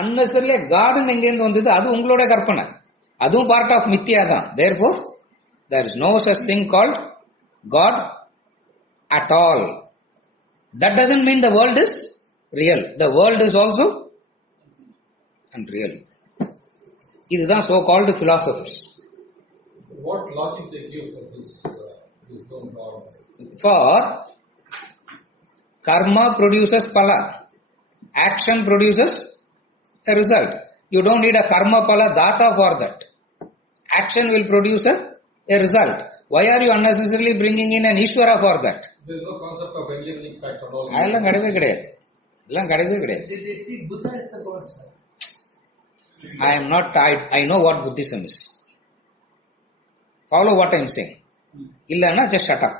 Unnecessarily God எங்கேருந்து வந்தது? அது உங்களோட கற்பனை. அதுவும் part of மித்யா தான். Therefore, there is no such thing called God at all. That doesn't mean the world is real. The world is also unreal. இதுதான் so called philosophers. What logic they give for this don't know. For karma produces phala, action produces a result. You don't need a karma phala data for that. Action will produce a result. Why are you unnecessarily bringing in an Ishvara for that? There is no concept of enabling factor. அதெல்லாம் கிடையவே கிடையாது. They think Buddha is the God, sir. I am not, I know what Buddhism is. Follow what I am saying. Illana, just shut up.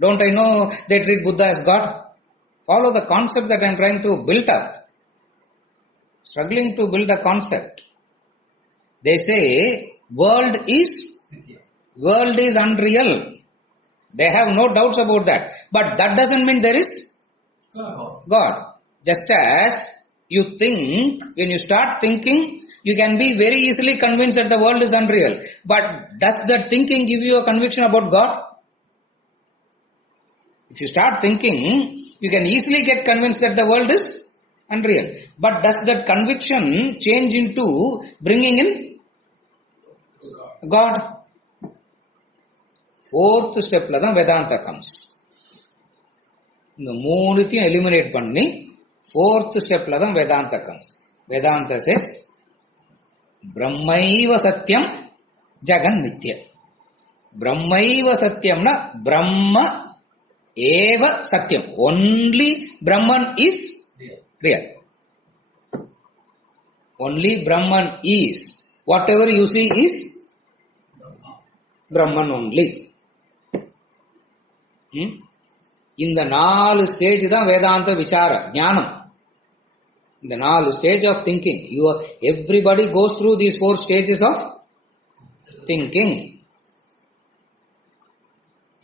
Don't I know they treat Buddha as God? Follow the concept that I am trying to build up. Struggling to build a concept. They say world is unreal. They have no doubts about that. But that doesn't mean there is God. Just as you think, when you start thinking, you can be very easily convinced that the world is unreal. But does that thinking give you a conviction about God? If you start thinking, you can easily get convinced that the world is unreal. But does that conviction change into bringing in God? Fourth step la than Vedanta comes. இந்த மூணுத்தையும் eliminate பண்ணி fourth step la than Vedanta comes. Vedanta says Brahmaiva Satyam Jagan Nitya. Brahmaiva Satyam na Brahma Eva Satyam. Only Brahman is real. Only Brahman is. Whatever you see is Brahman only. இந்த 4 stage தான் வேதாந்த விசார ஞானம். இந்த 4 stage of thinking. Everybody goes through these 4 stages of thinking.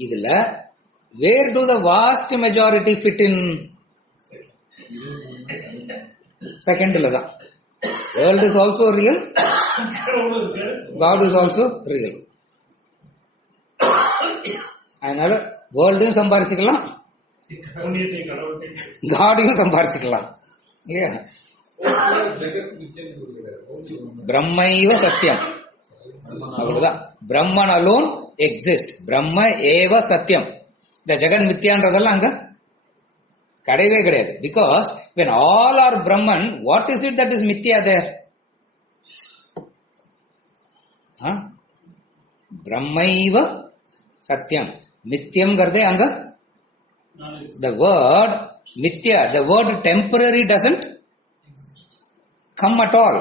இதுல where do the vast majority fit in? Second la தான். World is also real. God is also real. அதனால வேர்ல்டையும் சம்பாரிச்சுக்கலாம், காடையும் சம்பாரிச்சுக்கலாம் இல்லையா? பிரம்மைவ சத்தியம், அவ்வளவுதான். பிரம்மன் அலோன் எக்ஸிஸ்ட். பிரம்ம ஏவ சத்தியம். இந்த ஜெகன் மித்யான்றதெல்லாம் அங்க கிடையவே கிடையாது. Because when all are Brahman, what is it that is mithya there? பிரம்மைவ சத்தியம். மித்யம் கர்தே அங்க the word mithya, the word temporary doesn't come at all.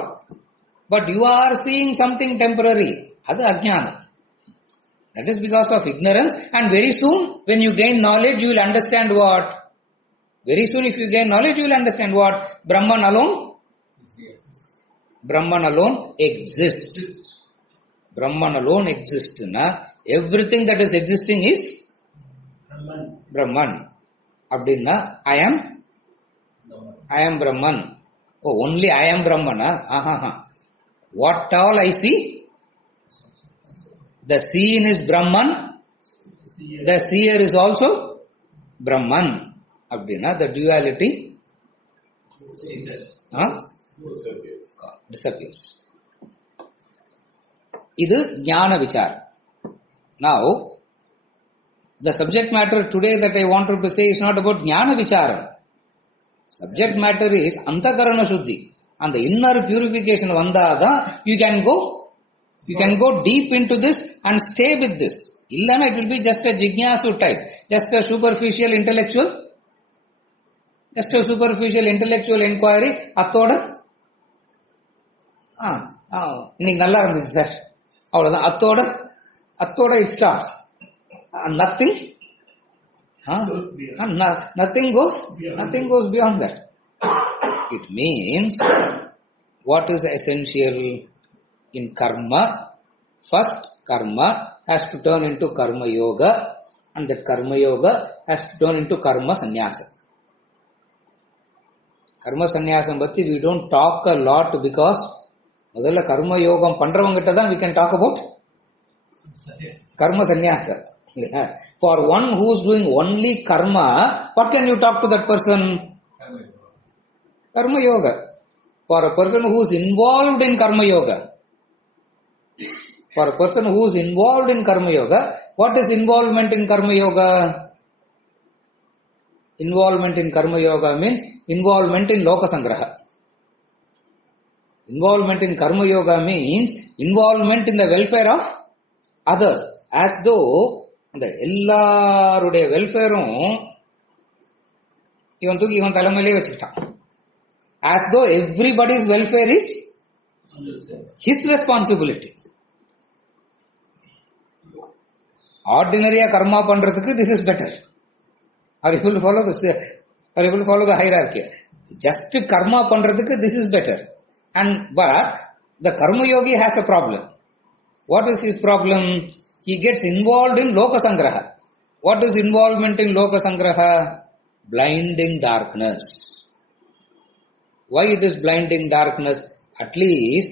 But you are seeing something temporary. Adu ajnana. That is because of ignorance. And very soon when you gain knowledge, you will understand what? Very soon if you gain knowledge, you will understand what? Brahman alone? Brahman alone exists. Brahman alone exists. Everything that is existing is Brahman. Abdinna, I am Brahman. Oh, only I am Brahman. What all I see? The seen is Brahman. The seer is also Brahman. Abdinna, the duality disappears. Idu jnana vichara. Now, the subject matter today that I wanted to say is not about jnana vichara. Subject matter is antakarana shuddhi. And the inner purification vandada, you can go deep into this and stay with this. Illana it will be just a jignasu type, just a superficial intellectual inquiry. Athoda இன்னைக்கு நல்லா இருந்துச்சு sir, அவ்வளவுதான். அத்தோட it starts. Nothing goes beyond that. It means what is essential in karma? First, karma has to turn into karma yoga, and that karma yoga has to turn into karma sannyasa. Karma sannyasam பத்தி we don't talk a lot because முதல்ல கர்ம யோகம் பண்றவங்கிட்ட தான் we can talk about karma sannyasa. For one who is doing only karma, what can you talk to that person? Karma yoga. For a person who is involved in karma yoga, what is involvement in karma yoga? Involvement in karma yoga means involvement in loka sangraha. Involvement in karma yoga means involvement in the welfare of others, as though அந்த எல்லாருடைய வெல்ஃபேரும் இவன் தூக்கி இவன் தலைமையிலே வச்சுக்கிட்டான். as though everybody's welfare is his responsibility. Ordinary karma pandradhukku this is better. Are you able to follow this? Are you able to follow the hierarchy? Just karma pandradhukku this is better. But the karma yogi has a problem. What is his problem? He gets involved in loka sangraha. What is involvement in loka sangraha? Blinding darkness. Why it is blinding darkness? At least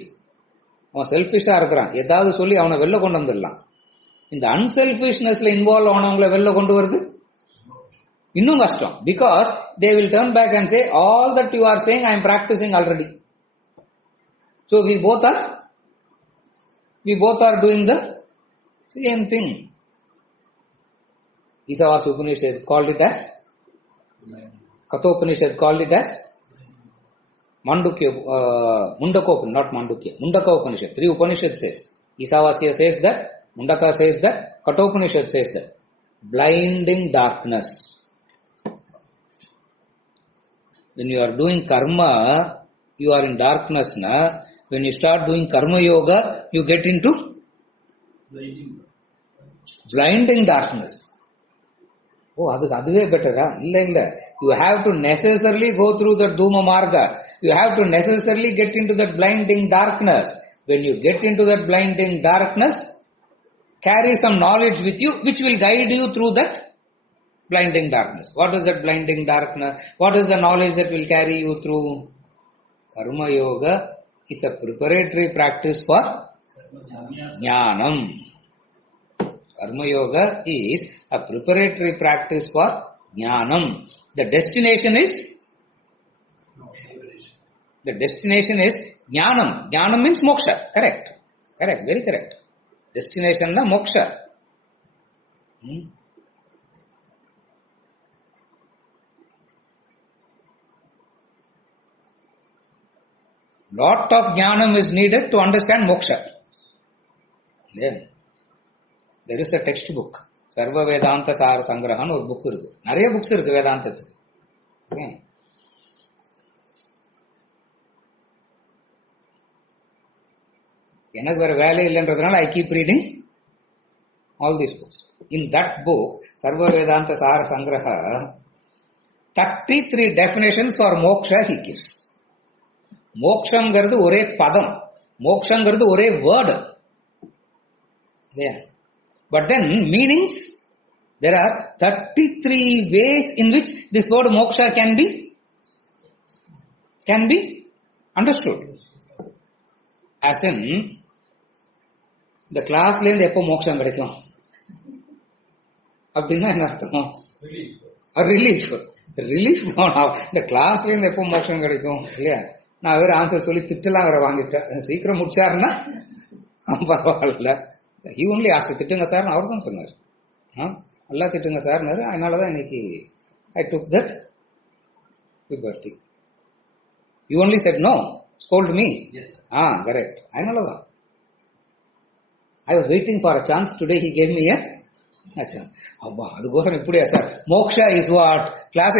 அவன் செல்ஃபிஷா இருக்கிறான், ஏதாவது சொல்லி அவனை வெளில கொண்டு வந்துடலாம். இந்த அன்செல்ஃபிஷ்னஸ்ல involve ஆனவங்களை வெளில கொண்டு வருது இன்னும் கஷ்டம். Because they will turn back and say all that you are saying I am practising already. So we both are doing the same thing. Isavas Upanishad called it as, Kathopanishad called it as Mandukya, Mundaka Upanishad, not Mandukya, Mundaka Upanishad. 3 Upanishad says. Isavasya says that, Mundaka says that, Kathopanishad says that. Blinding darkness. When you are doing karma, you are in darkness. When you start doing karma yoga, you get into blinding darkness. Oh, அதுவே பெட்டரா? இல்ல. You have to necessarily go through the Dhuma Marga. You have to necessarily get into that blinding darkness. When you get into that blinding darkness, carry some knowledge with you which will guide you through that blinding darkness. What is that blinding darkness? What is the knowledge that will carry you through? Karma Yoga is a preparatory practice for Jnanam. Karma Yoga is a preparatory practice for Jnanam. The destination is Jnanam. Jnanam means moksha. Correct. Very correct. Destination na moksha. Lot of jnanam is needed to understand moksha. Yeah. There is a textbook. Sarva Vedanta Sara Sangrahan or book irukku. Nariya books irukku Vedantathukku. Okay. எனக்கு வேற வேலை இல்லைன்றதுனால I keep reading all these books. In that book, Sarva Vedanta Sara Sangraha, 33 definitions for moksha he gives. மோக்ஷங்கிறது ஒரே பதம், மோக்ஷங்கிறது ஒரே word. But then meanings, there are 33 ways in which this word moksha can be understood. As in, the classல இருந்து எப்போ மோக்ஷம் கிடைக்கும் அப்படின்னா என்ன அர்த்தம்? ரிலீஃப். இந்த கிளாஸ்ல இருந்து எப்போ மோக்ஷம் கிடைக்கும் இல்லையா? நான் வேற ஆன்சர் சொல்லி திட்டலாம் வேற வாங்கிட்டேன். சீக்கிரம் முடிச்சாருன்னா பரவாயில்ல. ஹி ஒன்லி ஆஸ்க், திட்டுங்க சார் அவர் தான் சொன்னார். நல்லா திட்டுங்க சார்னாரு. அதனாலதான் இன்னைக்கு I took that liberty. You only said no, scold me. Correct. அதனாலதான் I was waiting for a chance. Today he gave me a chance. அப்பா அதுக்கோசரம் இப்படியா sir? Moksha is what? Class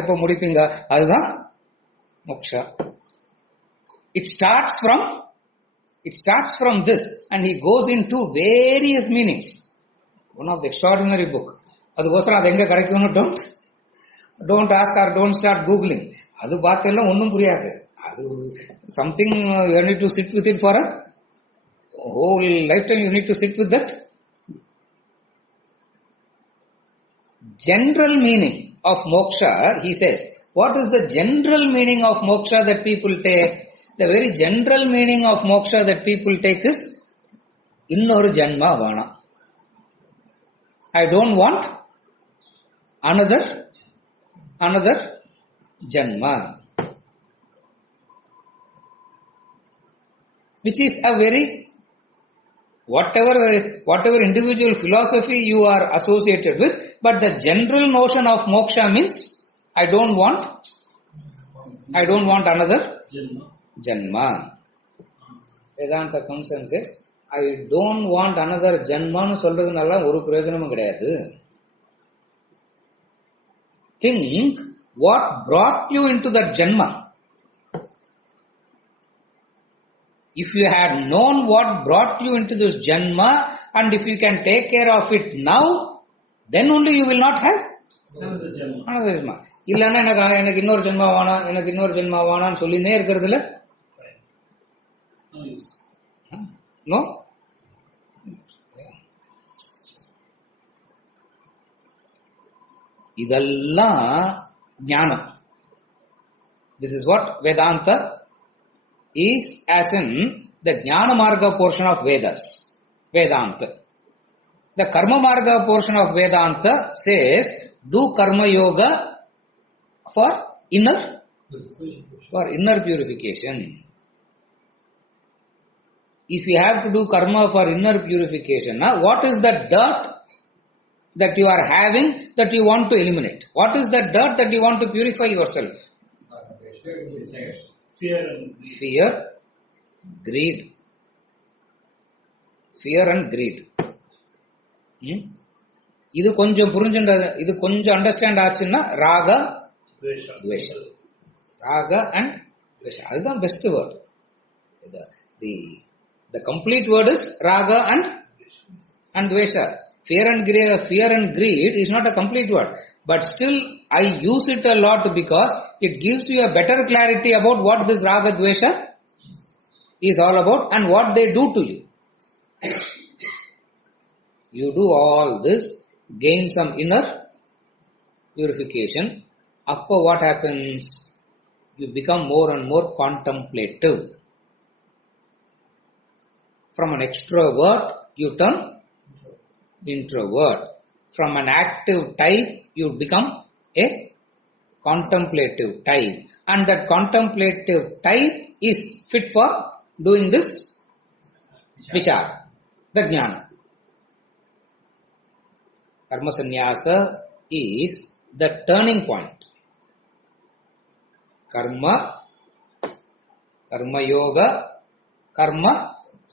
எப்போ முடிப்பீங்க? அதுதான் moksha. It starts from this and he goes into various meanings. One of the extraordinary book. அதுக்கோசரம் அது எங்க கிடைக்கும்னு don't ask or don't start googling. அது பார்த்தெல்லாம் ஒன்றும் புரியாது. அது something you need to sit with it for a whole lifetime. You need to sit with that. General meaning of moksha, he says. What is the general meaning of moksha that people take? The very general meaning of moksha that people take is innoru janma vana. I don't want another janma. Which is a very, whatever individual philosophy you are associated with, but the general notion of moksha means I don't want another janma. Vedanta comes and says, I don't want another janma nu சொல்றதுனால ஒரு பிரயோஜனமும் கிடையாது. Think what brought you into that Janma. If you had known what brought you into this Janma, and if you can take care of it now, then only you will not have Another Janma. another Janma. இல்லன்னா எனக்கு இன்னொரு ஜென்மா வேணாம், எனக்கு இன்னொரு ஜென்மா வேணாம்னு சொல்லினே இருக்கிறதுல No use. நோ. இதெல்லாம் ஞானம். This is what Vedanta is, as in the Jnana Marga portion of Vedas. Vedanta. The Karma Marga portion of Vedanta says, do Karma Yoga for inner purification. If you have to do karma for inner purification, what is the dirt that you are having that you want to eliminate? What is the dirt that you want to purify yourself? Fear, greed. Fear and greed. இது கொஞ்சம் புரிஞ்சுண்ட, இது கொஞ்சம் understand ஆச்சுன்னா ராக துவேஷ. ராக and துவேஷ, அதுதான் best word. The complete word is raga and dvesha. Fear and greed is not a complete word, but still I use it a lot because it gives you a better clarity about what this raga dvesha is all about and what they do to you. You do all this, gain some inner purification. Appo what happens? You become more and more contemplative. From an extrovert, you turn introvert. From an active type, you become a contemplative type. And that contemplative type is fit for doing this vichara, the jnana. Karma sannyasa is the turning point. Karma yoga, karma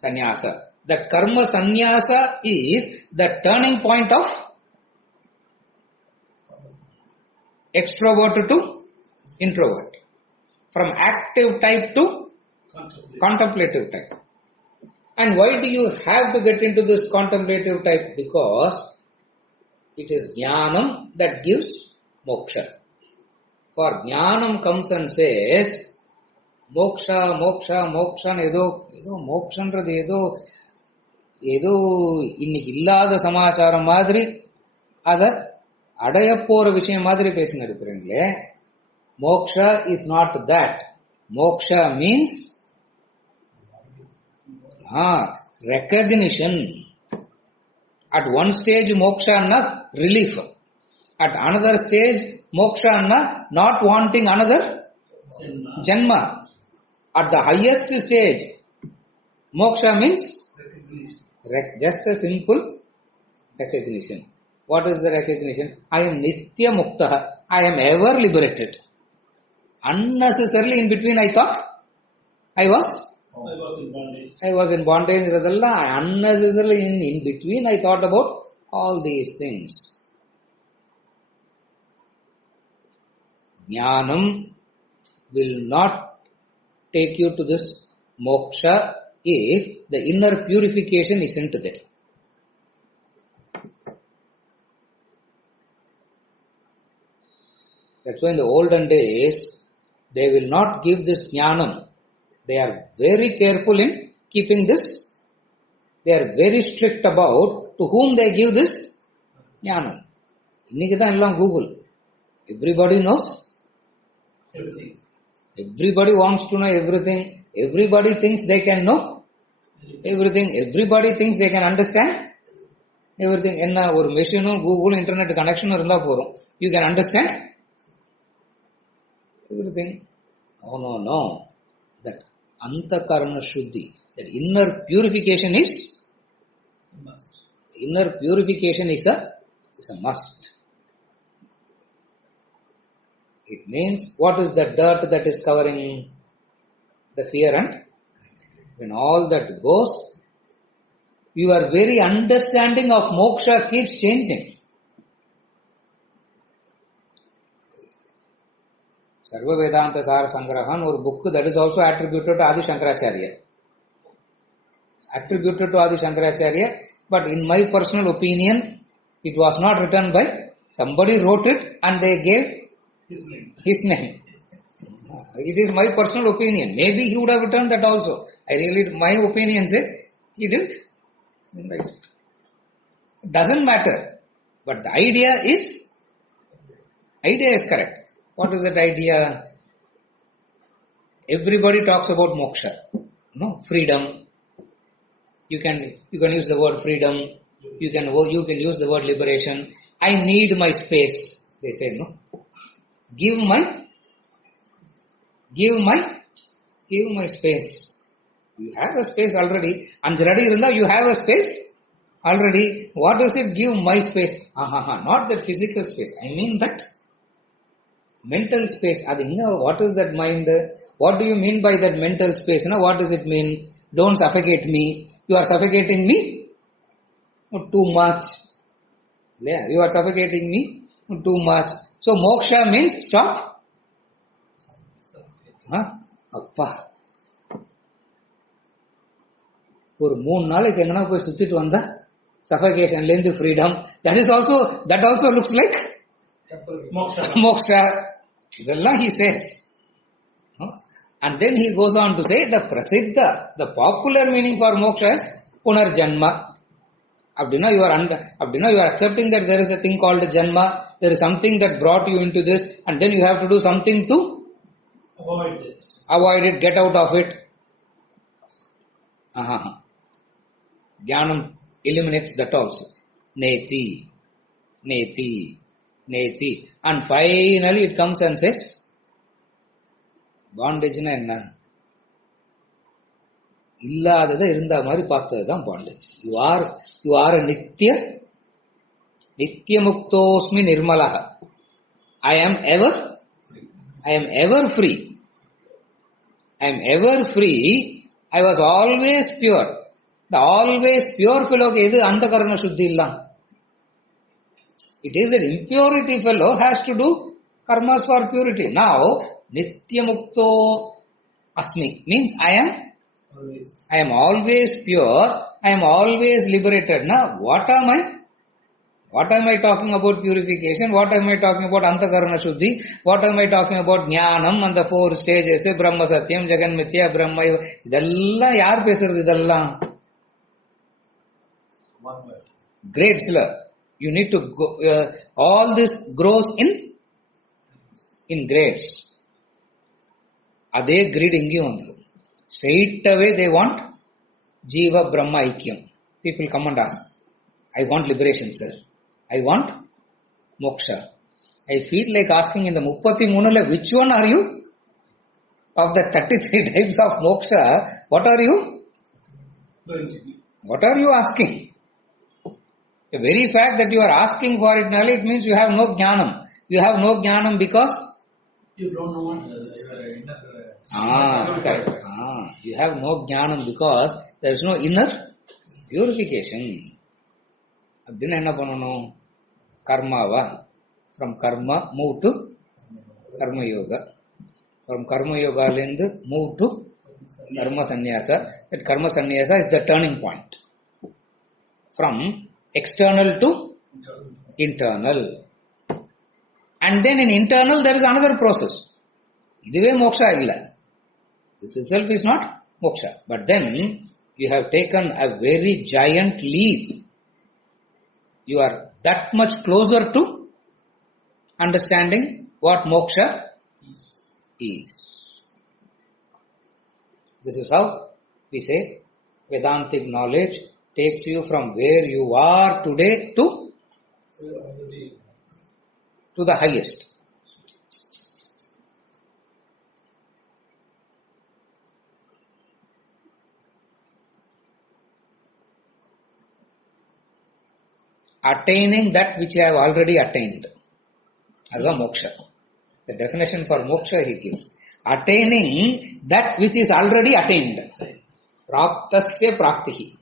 sannyasa. The karma sannyasa is the turning point of extrovert to introvert. From active type to contemplative type. And why do you have to get into this contemplative type? Because it is jnanam that gives moksha. For jnanam comes and says, moksha ஏதோ மோக்ஷன்றது ஏதோ இன்னைக்கு இல்லாத சமாச்சாரம் மாதிரி அத அடைய போற விஷயம் மாதிரி பேசின இருக்கிறீங்களே. Moksha is not that. Moksha means recognition. At one stage moksha anna relief. At another stage moksha anna not wanting another janma. At the highest stage moksha means just a simple recognition. What is the recognition? I am nitya muktaha. I am ever liberated. Unnecessarily in between I thought I was in bondage. Unnecessarily in between I thought about all these things. Jnanam will not take you to this moksha if the inner purification isn't there. That's why in the olden days they will not give this jnanam. They are very careful in keeping this. They are very strict about to whom they give this jnanam. இன்னைக்கு தான் எல்லாம் Google. Everybody knows everything. Everybody wants to know everything. Everybody thinks they can know everything. Everybody thinks they can understand everything. என்ன ஒரு மெஷினும் Google internet கனெக்ஷனும் இருந்தா போறோம். You can understand everything. No. That antakarana shuddhi, that inner purification is must. Inner purification is a must. It means what is the dirt that is covering the fear, and when all that goes, your very understanding of moksha keeps changing. Sarva Vedanta Sara Sangrahan or book that is also attributed to Adi Shankaracharya. Attributed to Adi Shankaracharya, but in my personal opinion, it was not written by somebody wrote it and they gave his name. It is my personal opinion. Maybe he would have written that also. My opinion says he didn't. Doesn't matter. But the idea is correct. What is that idea? Everybody talks about moksha. No, freedom. You can use the word freedom. You can use the word liberation. I need my space. They say no. Give my space. You have a space already. Anjaradi irunda, you have a space already. What does it give my space? Not that physical space. I mean that mental space. What is that mind? What do you mean by that mental space? What does it mean? Don't suffocate me. You are suffocating me too much. Yeah, you are suffocating me too much. So moksha means stop. அப்பா ஒரு 3 நாளைக்கு எங்கனா போய் சுத்திட்டு வந்தா சஃபகேஷன்ல இருந்து freedom that also looks like moksha இதெல்லாம் he says. And then he goes on to say the popular meaning for moksha is punarjanma. Abdina you are accepting that there is a thing called janma, there is something that brought you into this, and then you have to do something to avoid it, get out of it. Jnanam eliminates that also. Neti. And finally it comes and says, bondage na enna? இல்லாததை இருந்த மாதிரி பார்த்ததுதான் bondage. You are a nitya muktosmi nirmalaha. I am ever free. I was always pure. The always pure fellow is antakarana shuddhi illa. It is that impurity fellow has to do karmas for purity. Now, nitya mukto asmi means I am always pure. I am always liberated. Now, what am I talking about purification? What am I talking about antakarana shuddhi? What am I talking about jnanam and the 4 stages? Brahma satyam, jagan mithya, brahma. Idella yaar pesarudhu idella? Great sila. You need to go. All this grows in grades. Adhe greed ingiyum vandru. Straight away they want Jiva Brahma Aikyam. People come and ask, I want liberation, sir. I want moksha. I feel like asking in the 33 which one are you? Of the 33 types of moksha, what are you? What are you asking? The very fact that you are asking for it, it means you have no jnanam. You have no jnanam because you don't know what correct. You have no jnanam because there is no inner purification. Abdina enna pananum? Karmava. From karma move to karma yoga. From karma yoga move to karma sannyasa. That karma sannyasa is the turning point. From external to internal. And then in internal there is another process. Iduve moksha illa. This itself is not moksha. But then you have taken a very giant leap. You are that much closer to understanding what moksha is. This is how we say Vedantic knowledge takes you from where you are today to the highest. Attaining that which I have already attained. That's moksha. The definition for moksha he gives. Attaining that which is already attained. Praptasya praptihi.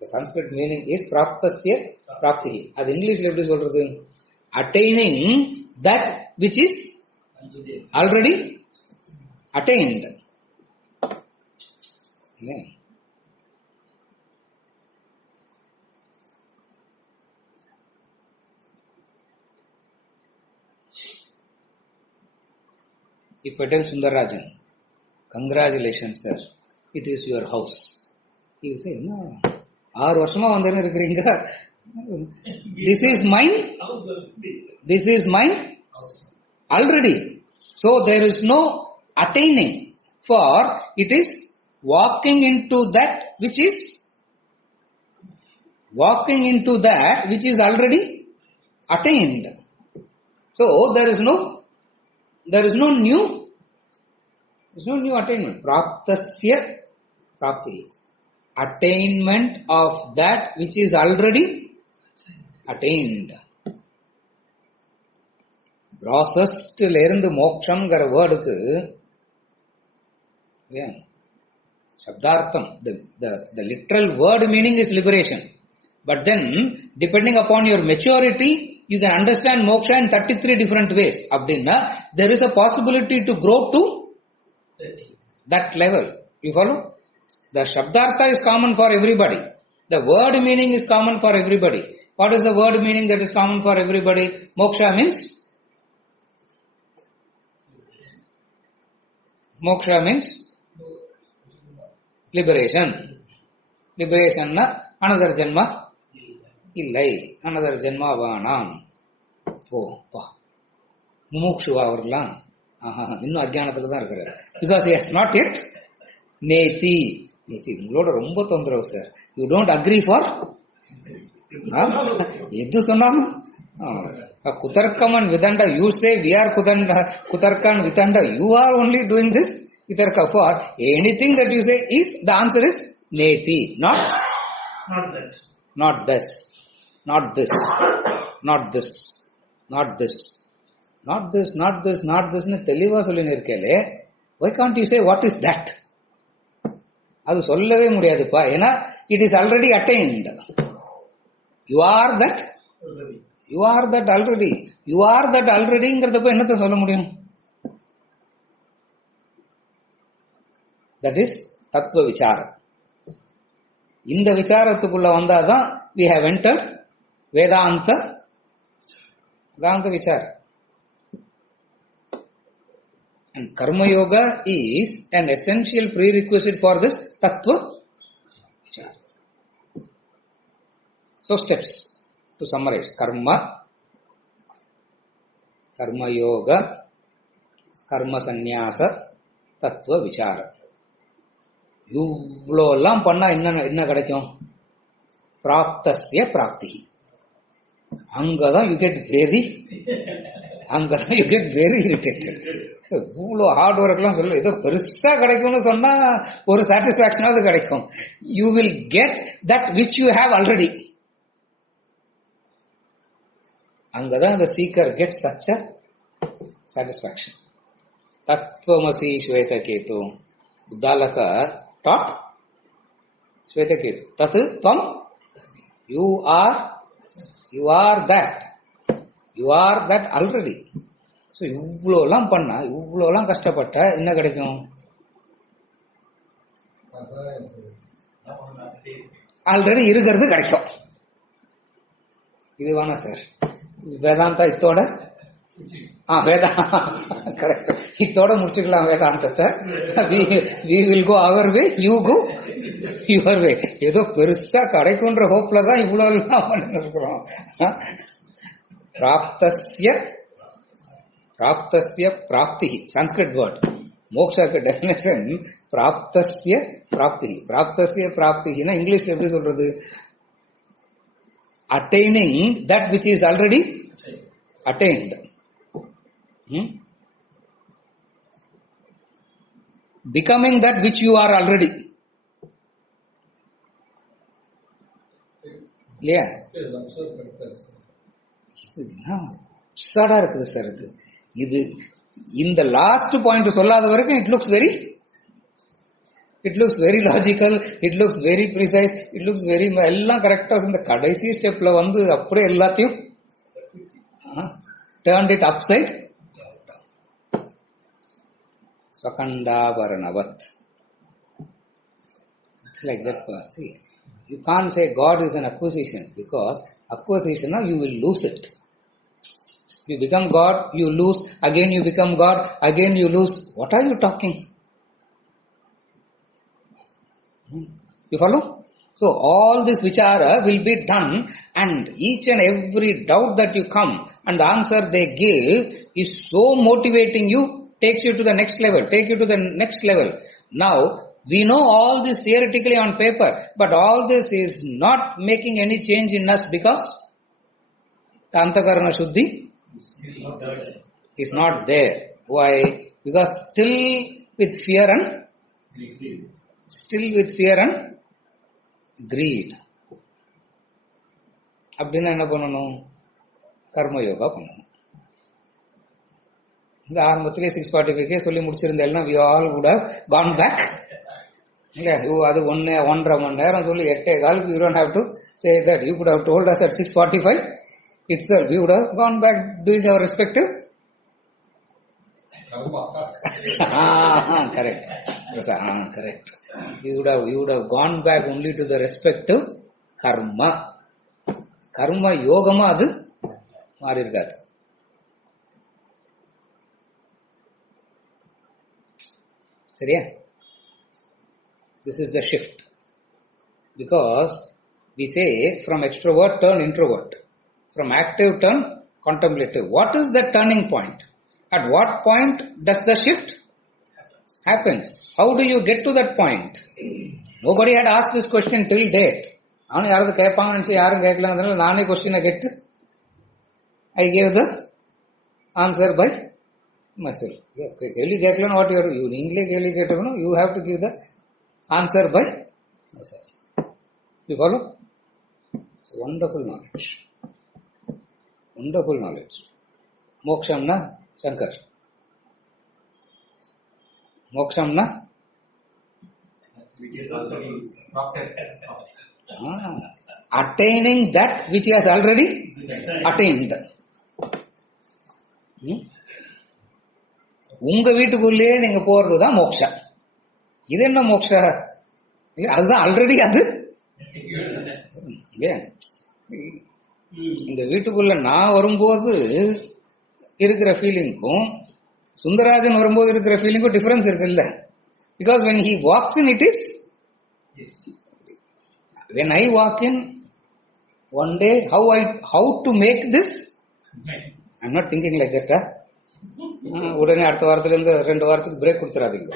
The Sanskrit meaning is praptasya praptihi. As English எப்படி சொல்றது? Attaining that which is already attained. Yeah. If I tell Sundarajan, congratulations sir, it is your house, he will say, no, 6 வருஷமா வந்து இருக்கிறீங்க, this is mine, this is mine already. So there is no attaining, for it is walking into that which is already attained. So there is no new attainment. Praptasya prapti, attainment of that which is already attained. Grossest la irundhu moksham gara word ku shabdartham, the literal word meaning is liberation, but then depending upon your maturity you can understand moksha in 33 different ways. Abdinna there is a possibility to grow to that level. You follow? The shabdartha is common for everybody, the word meaning is common for everybody. What is the word meaning that is common for everybody? Moksha means liberation. Liberation na another janma illai, another janma vaanam. Oh pa mumukshuva avarlam இன்னும் அஜ்ஞானத்துல தான் இருக்கிறார், because he has not yet நேதி. உங்களோட ரொம்ப தொந்தரவு sir, you don't agree for எது சொன்னாலும் குதர்க்கமன் விதண்டா, யூ சே வி ஆர் குதர்க்கான் விதண்டா, you are only doing this vitarka. For anything that you say is, the answer is neti, not that, not this, not this, not this, not this, not this, not this, not this னு தெளிவா சொல்லின்னு இருக்கேலே, why can't you say what is that? அது சொல்லவே முடியாதுப்பா, ஏன்னா it is already attained. You are that, you are that already, you are that alreadyங்கிறதுப்ப என்னத்தை சொல்ல முடியும்? That is தத்துவ விசாரம். இந்த விசாரத்துக்குள்ள வந்தாதான் we have entered வேதாந்த விசாரம். And karma yoga is an essential prerequisite for this tattva vichara. So steps to summarize: karma yoga, karma sannyasa, tattva vichara. இவ்வளோ எல்லாம் பண்ணா என்ன கிடைக்கும்? பிராப்தஸ்ய பிராப்தி. அங்கதான் யூ கெட் வெரி இரிட்டேட்டட். இவ்வளோ ஹார்ட் ஒர்க் எல்லாம் சொல்ல, ஏதோ பெருசா கிடைக்கும்னு சொன்னா ஒரு சாட்டிஸ்பாக்சனாவது கிடைக்கும். You will get that which you have already. அங்கதான் the seeker gets such a satisfaction. Tattvamasi Shvetaketu. Uddalaka taught Shvetaketu. Tat tvam. You are that. You are that already. So இவ்வளோலாம் பண்ணா, இவ்வளோலாம் கஷ்டப்பட்ட என்ன கிடைக்கும்? ஆல்ரெடி இருக்கிறது கிடைக்கும். இது வேணா சார் வேதாந்தா இத்தோட கரெக்ட், இத்தோட முடிச்சுக்கலாம் வேதாந்தத்தை. we will go our way, you go your way. ஏதோ பெருசா கிடைக்கும்ன்ற ஹோப்ல தான் இவ்வளவு எல்லாம் பண்ணி இருக்கிறோம். பிராப்தஸ்ய பிராப்தி, சான்ஸ்கிரிட் வேர்ட். மோக்ஷாக்கு டெஃபினேஷன் பிராப்தஸ்ய பிராப்தி. பிராப்தஸ்ய பிராப்தினா இங்கிலீஷ்ல எப்படி சொல்றது? attaining that which is already attained. Becoming that which you are already. இல்லையா? ஸ்டார்டா இருக்குது சார். இது இந்த லாஸ்ட் பாயிண்ட் சொல்லாத வரைக்கும் it looks very logical, it looks very precise, it looks very எல்லாம் கரெக்டா. இந்த கடைசி ஸ்டெப்ல வந்து அப்படியே எல்லாத்தையும் turned it upside. Swakandavaranavat. It's like that. See, you can't say God is an acquisition, because acquisition, now you will lose it. You become God, you lose, again you become God, again you lose. What are you talking? You follow? So all this vichara will be done, and each and every doubt that you come and the answer they give is so motivating you, takes you to the next level, take you to the next level. Now, we know all this theoretically on paper, but all this is not making any change in us because the Antakarana Shuddhi is not there. Why? Because still with fear and greed. அப்படின்னா என்ன பண்ணணும்? கர்மயோகா பண்ணணும். இந்த ஆரம்பத்திலே 645 சொல்லி முடிச்சிருந்த எல்லாம் we all would have gone back. இல்லையா? அது 1.5 மணி நேரம் சொல்லி 8:15 you don't have to say that. You could have told us at 6:45 itself. We would have gone back doing our respective. Correct. Correct. You would have gone back only to the respective karma. Karma yogama adu மாறி இருக்காது. சரியா? This is the shift. Because we say from extrovert turn introvert, from active turn contemplative. What is the turning point? At what point does the shift happens? How do you get to that point? Nobody had asked this question till date. நானும் யாராவது கேட்பாங்கன்னு நினைச்சு யாரும் கேட்கல. அதனால நானே கொஸ்டினை கேட்டு I gave the answer by myself. கேள்வி கேட்கலன்னு வாட் யூ நீங்களே கேள்வி கேட்டணும். You have to give the answer by myself. You follow? It's a wonderful knowledge. Wonderful knowledge. Mokshamna Shankar. Mokshamna? Attaining that which he has already attained. உங்க வீட்டுக்குள்ளேயே நீங்க போறதுதான் மோக்ஷா. இது என்ன மோக்ஷா? அதுதான் ஆல்ரெடி. அது இந்த வீட்டுக்குள்ள நான் வரும்போது இருக்கிற ஃபீலிங்கும் சுந்தரராஜன் வரும்போது இருக்கிற ஃபீலிங்கும் டிஃபரன்ஸ் இருக்கு இல்ல? Because when he walks in, it is. When I walk in one day, how to make this? I'm not thinking like that. உடனே அடுத்த வாரத்துல இருந்து 2 வாரத்துக்கு break கொடுத்துறாதீங்க.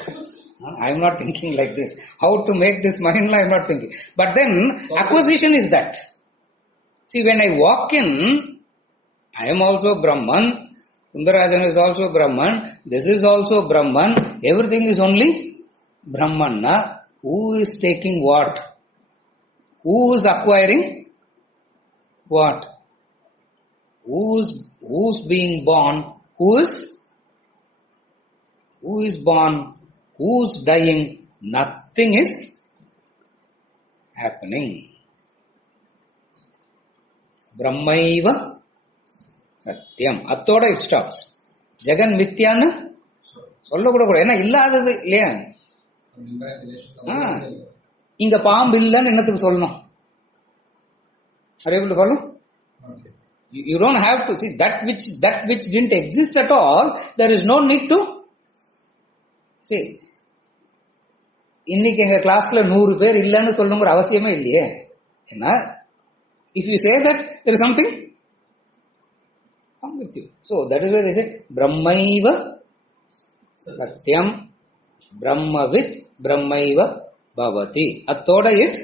I'm not thinking like this. How to make this mind? I'm not thinking. But then acquisition is that. See, when I walk in, I am also Brahman. Sundarajan is also Brahman. This is also Brahman. Everything is only Brahmana. Who is taking what? Who is acquiring what? Who's being born? Who is born? Who's dying? Nothing is happening. Brahmaiva Satyam. Attoda it stops. Jagan Mithyana சொல்ல கூட கூட. ஏன்னா இல்லாதது இல்லையா? இங்க பாம்பு இல்லன்னு என்னத்துக்கு சொல்லணும்? Are you able to follow? You don't have to see that which didn't exist at all. There is no need to see. இன்னைக்கு எங்க கிளாஸ்ல 100 பேர் இல்லன்னு சொல்லணுங்கிற அவசியமே இல்லையே. ஏன்னா if you say that there is something wrong with you. So that is why they say Brahmaiva Satyam Brahmavit Brahmaiva Bhavati. அத்தோட it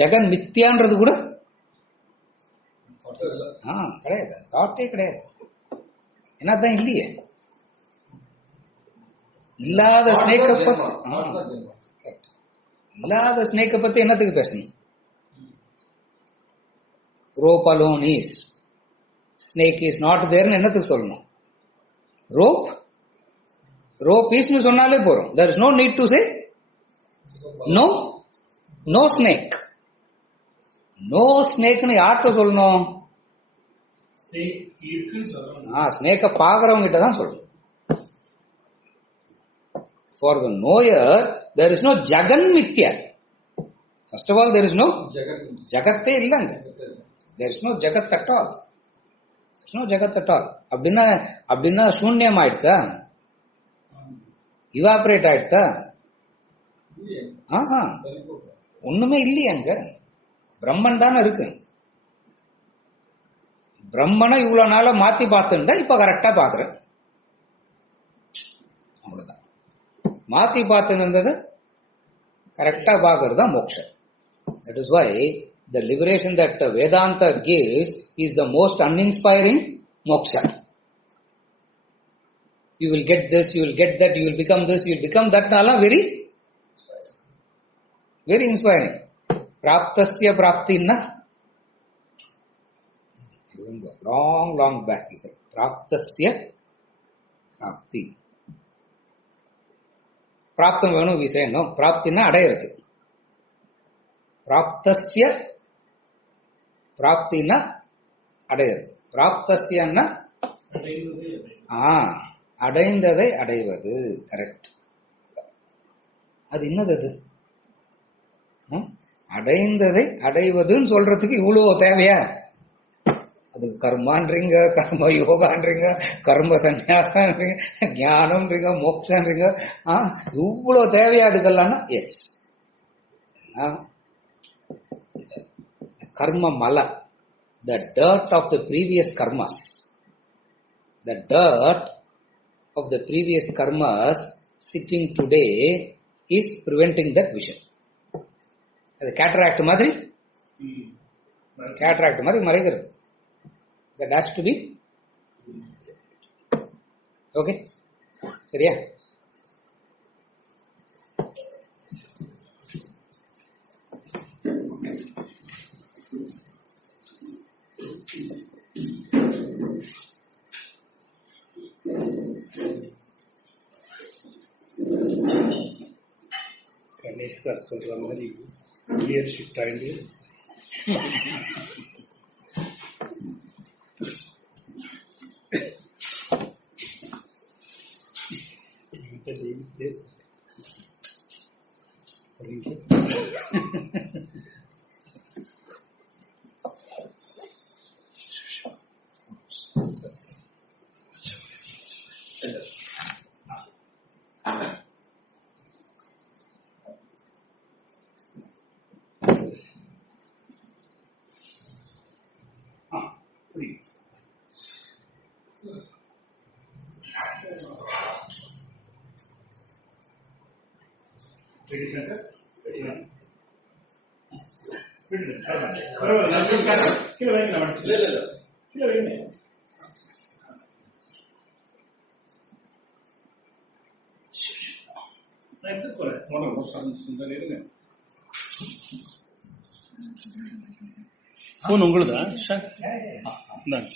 Jagan மித்யான்றது கூட கிடையாது. தாட்டே கிடையாது. என்னதான் இல்லையே. இல்லாத ஸ்னேக்க பத்தி என்னத்துக்கு பேசணும்? rope alone is, snake is not there ன்னு என்னத்துக்கு சொல்லணும்? rope is ன்னு சொன்னாலே போறோம். there is no need to say no snake. no snake ன்னு யார்கிட்ட சொல்லணும்? ஸ்னேக்க பாக்குறவங்க கிட்ட தான் சொல்லணும். For the knower, there is no Jagan Mithya. First of all, there is no Jagat. Jagatte illanga. There is no Jagat at all. There is no Jagat at all. அப்படின்னா சூன்யம் ஆயிடுதா, evaporate ஆயிடுதா? ஆஹா, ஒண்ணுமே இல்லையே அங்க. பிரம்மன் தானே இருக்கு. பிரம்மனை இவ்வளவு நாள மாத்தி பார்த்துட்டா இப்ப கரெக்டா பாக்குறேன். அவ்வளவுதான். மாத்தி பார்த்துன்றது கரெக்டா பாக்குறது தான் மோட்சம். That is why the liberation that Vedanta gives is the most uninspiring moksha. You will get this, you will get that, you will become this, you will become that. Nala very, very inspiring. Praptasya praptinna. Long back he said. Praptasya prapti. Praptam venu we say no. Praptinna அடையிறது. Praptasya praptinna அடையிறது. Praptasyanna அடைந்ததை அடைவது. Correct. அது என்னது? அது அடைந்ததை அடைவதுன்னு சொல்றதுக்கு இவ்வளவு தேவையா? அது கர்மான்றீங்க, கர்ம யோகான்றீங்க, கர்ம சந்நியாசம்ன்றீங்க, ஞானம்ன்றீங்க, மோட்சம்ன்றீங்க. இவ்வளவு தேவையா அதுக்கெல்லாம்? எஸ். கர்ம மல, the dirt of the previous karmas, the dirt of the previous karmas sitting today is preventing that vision. அது கேட்டராக்ட் மாதிரி, கேட்டராக்ட் மாதிரி மறைகிறது. That has to be okay. சரியா? கணேஷ் சார் சொல்ற மாதிரி கியர் ஷிஃப்ட் ஆயிடுது. போன் உங்களுதா? நான்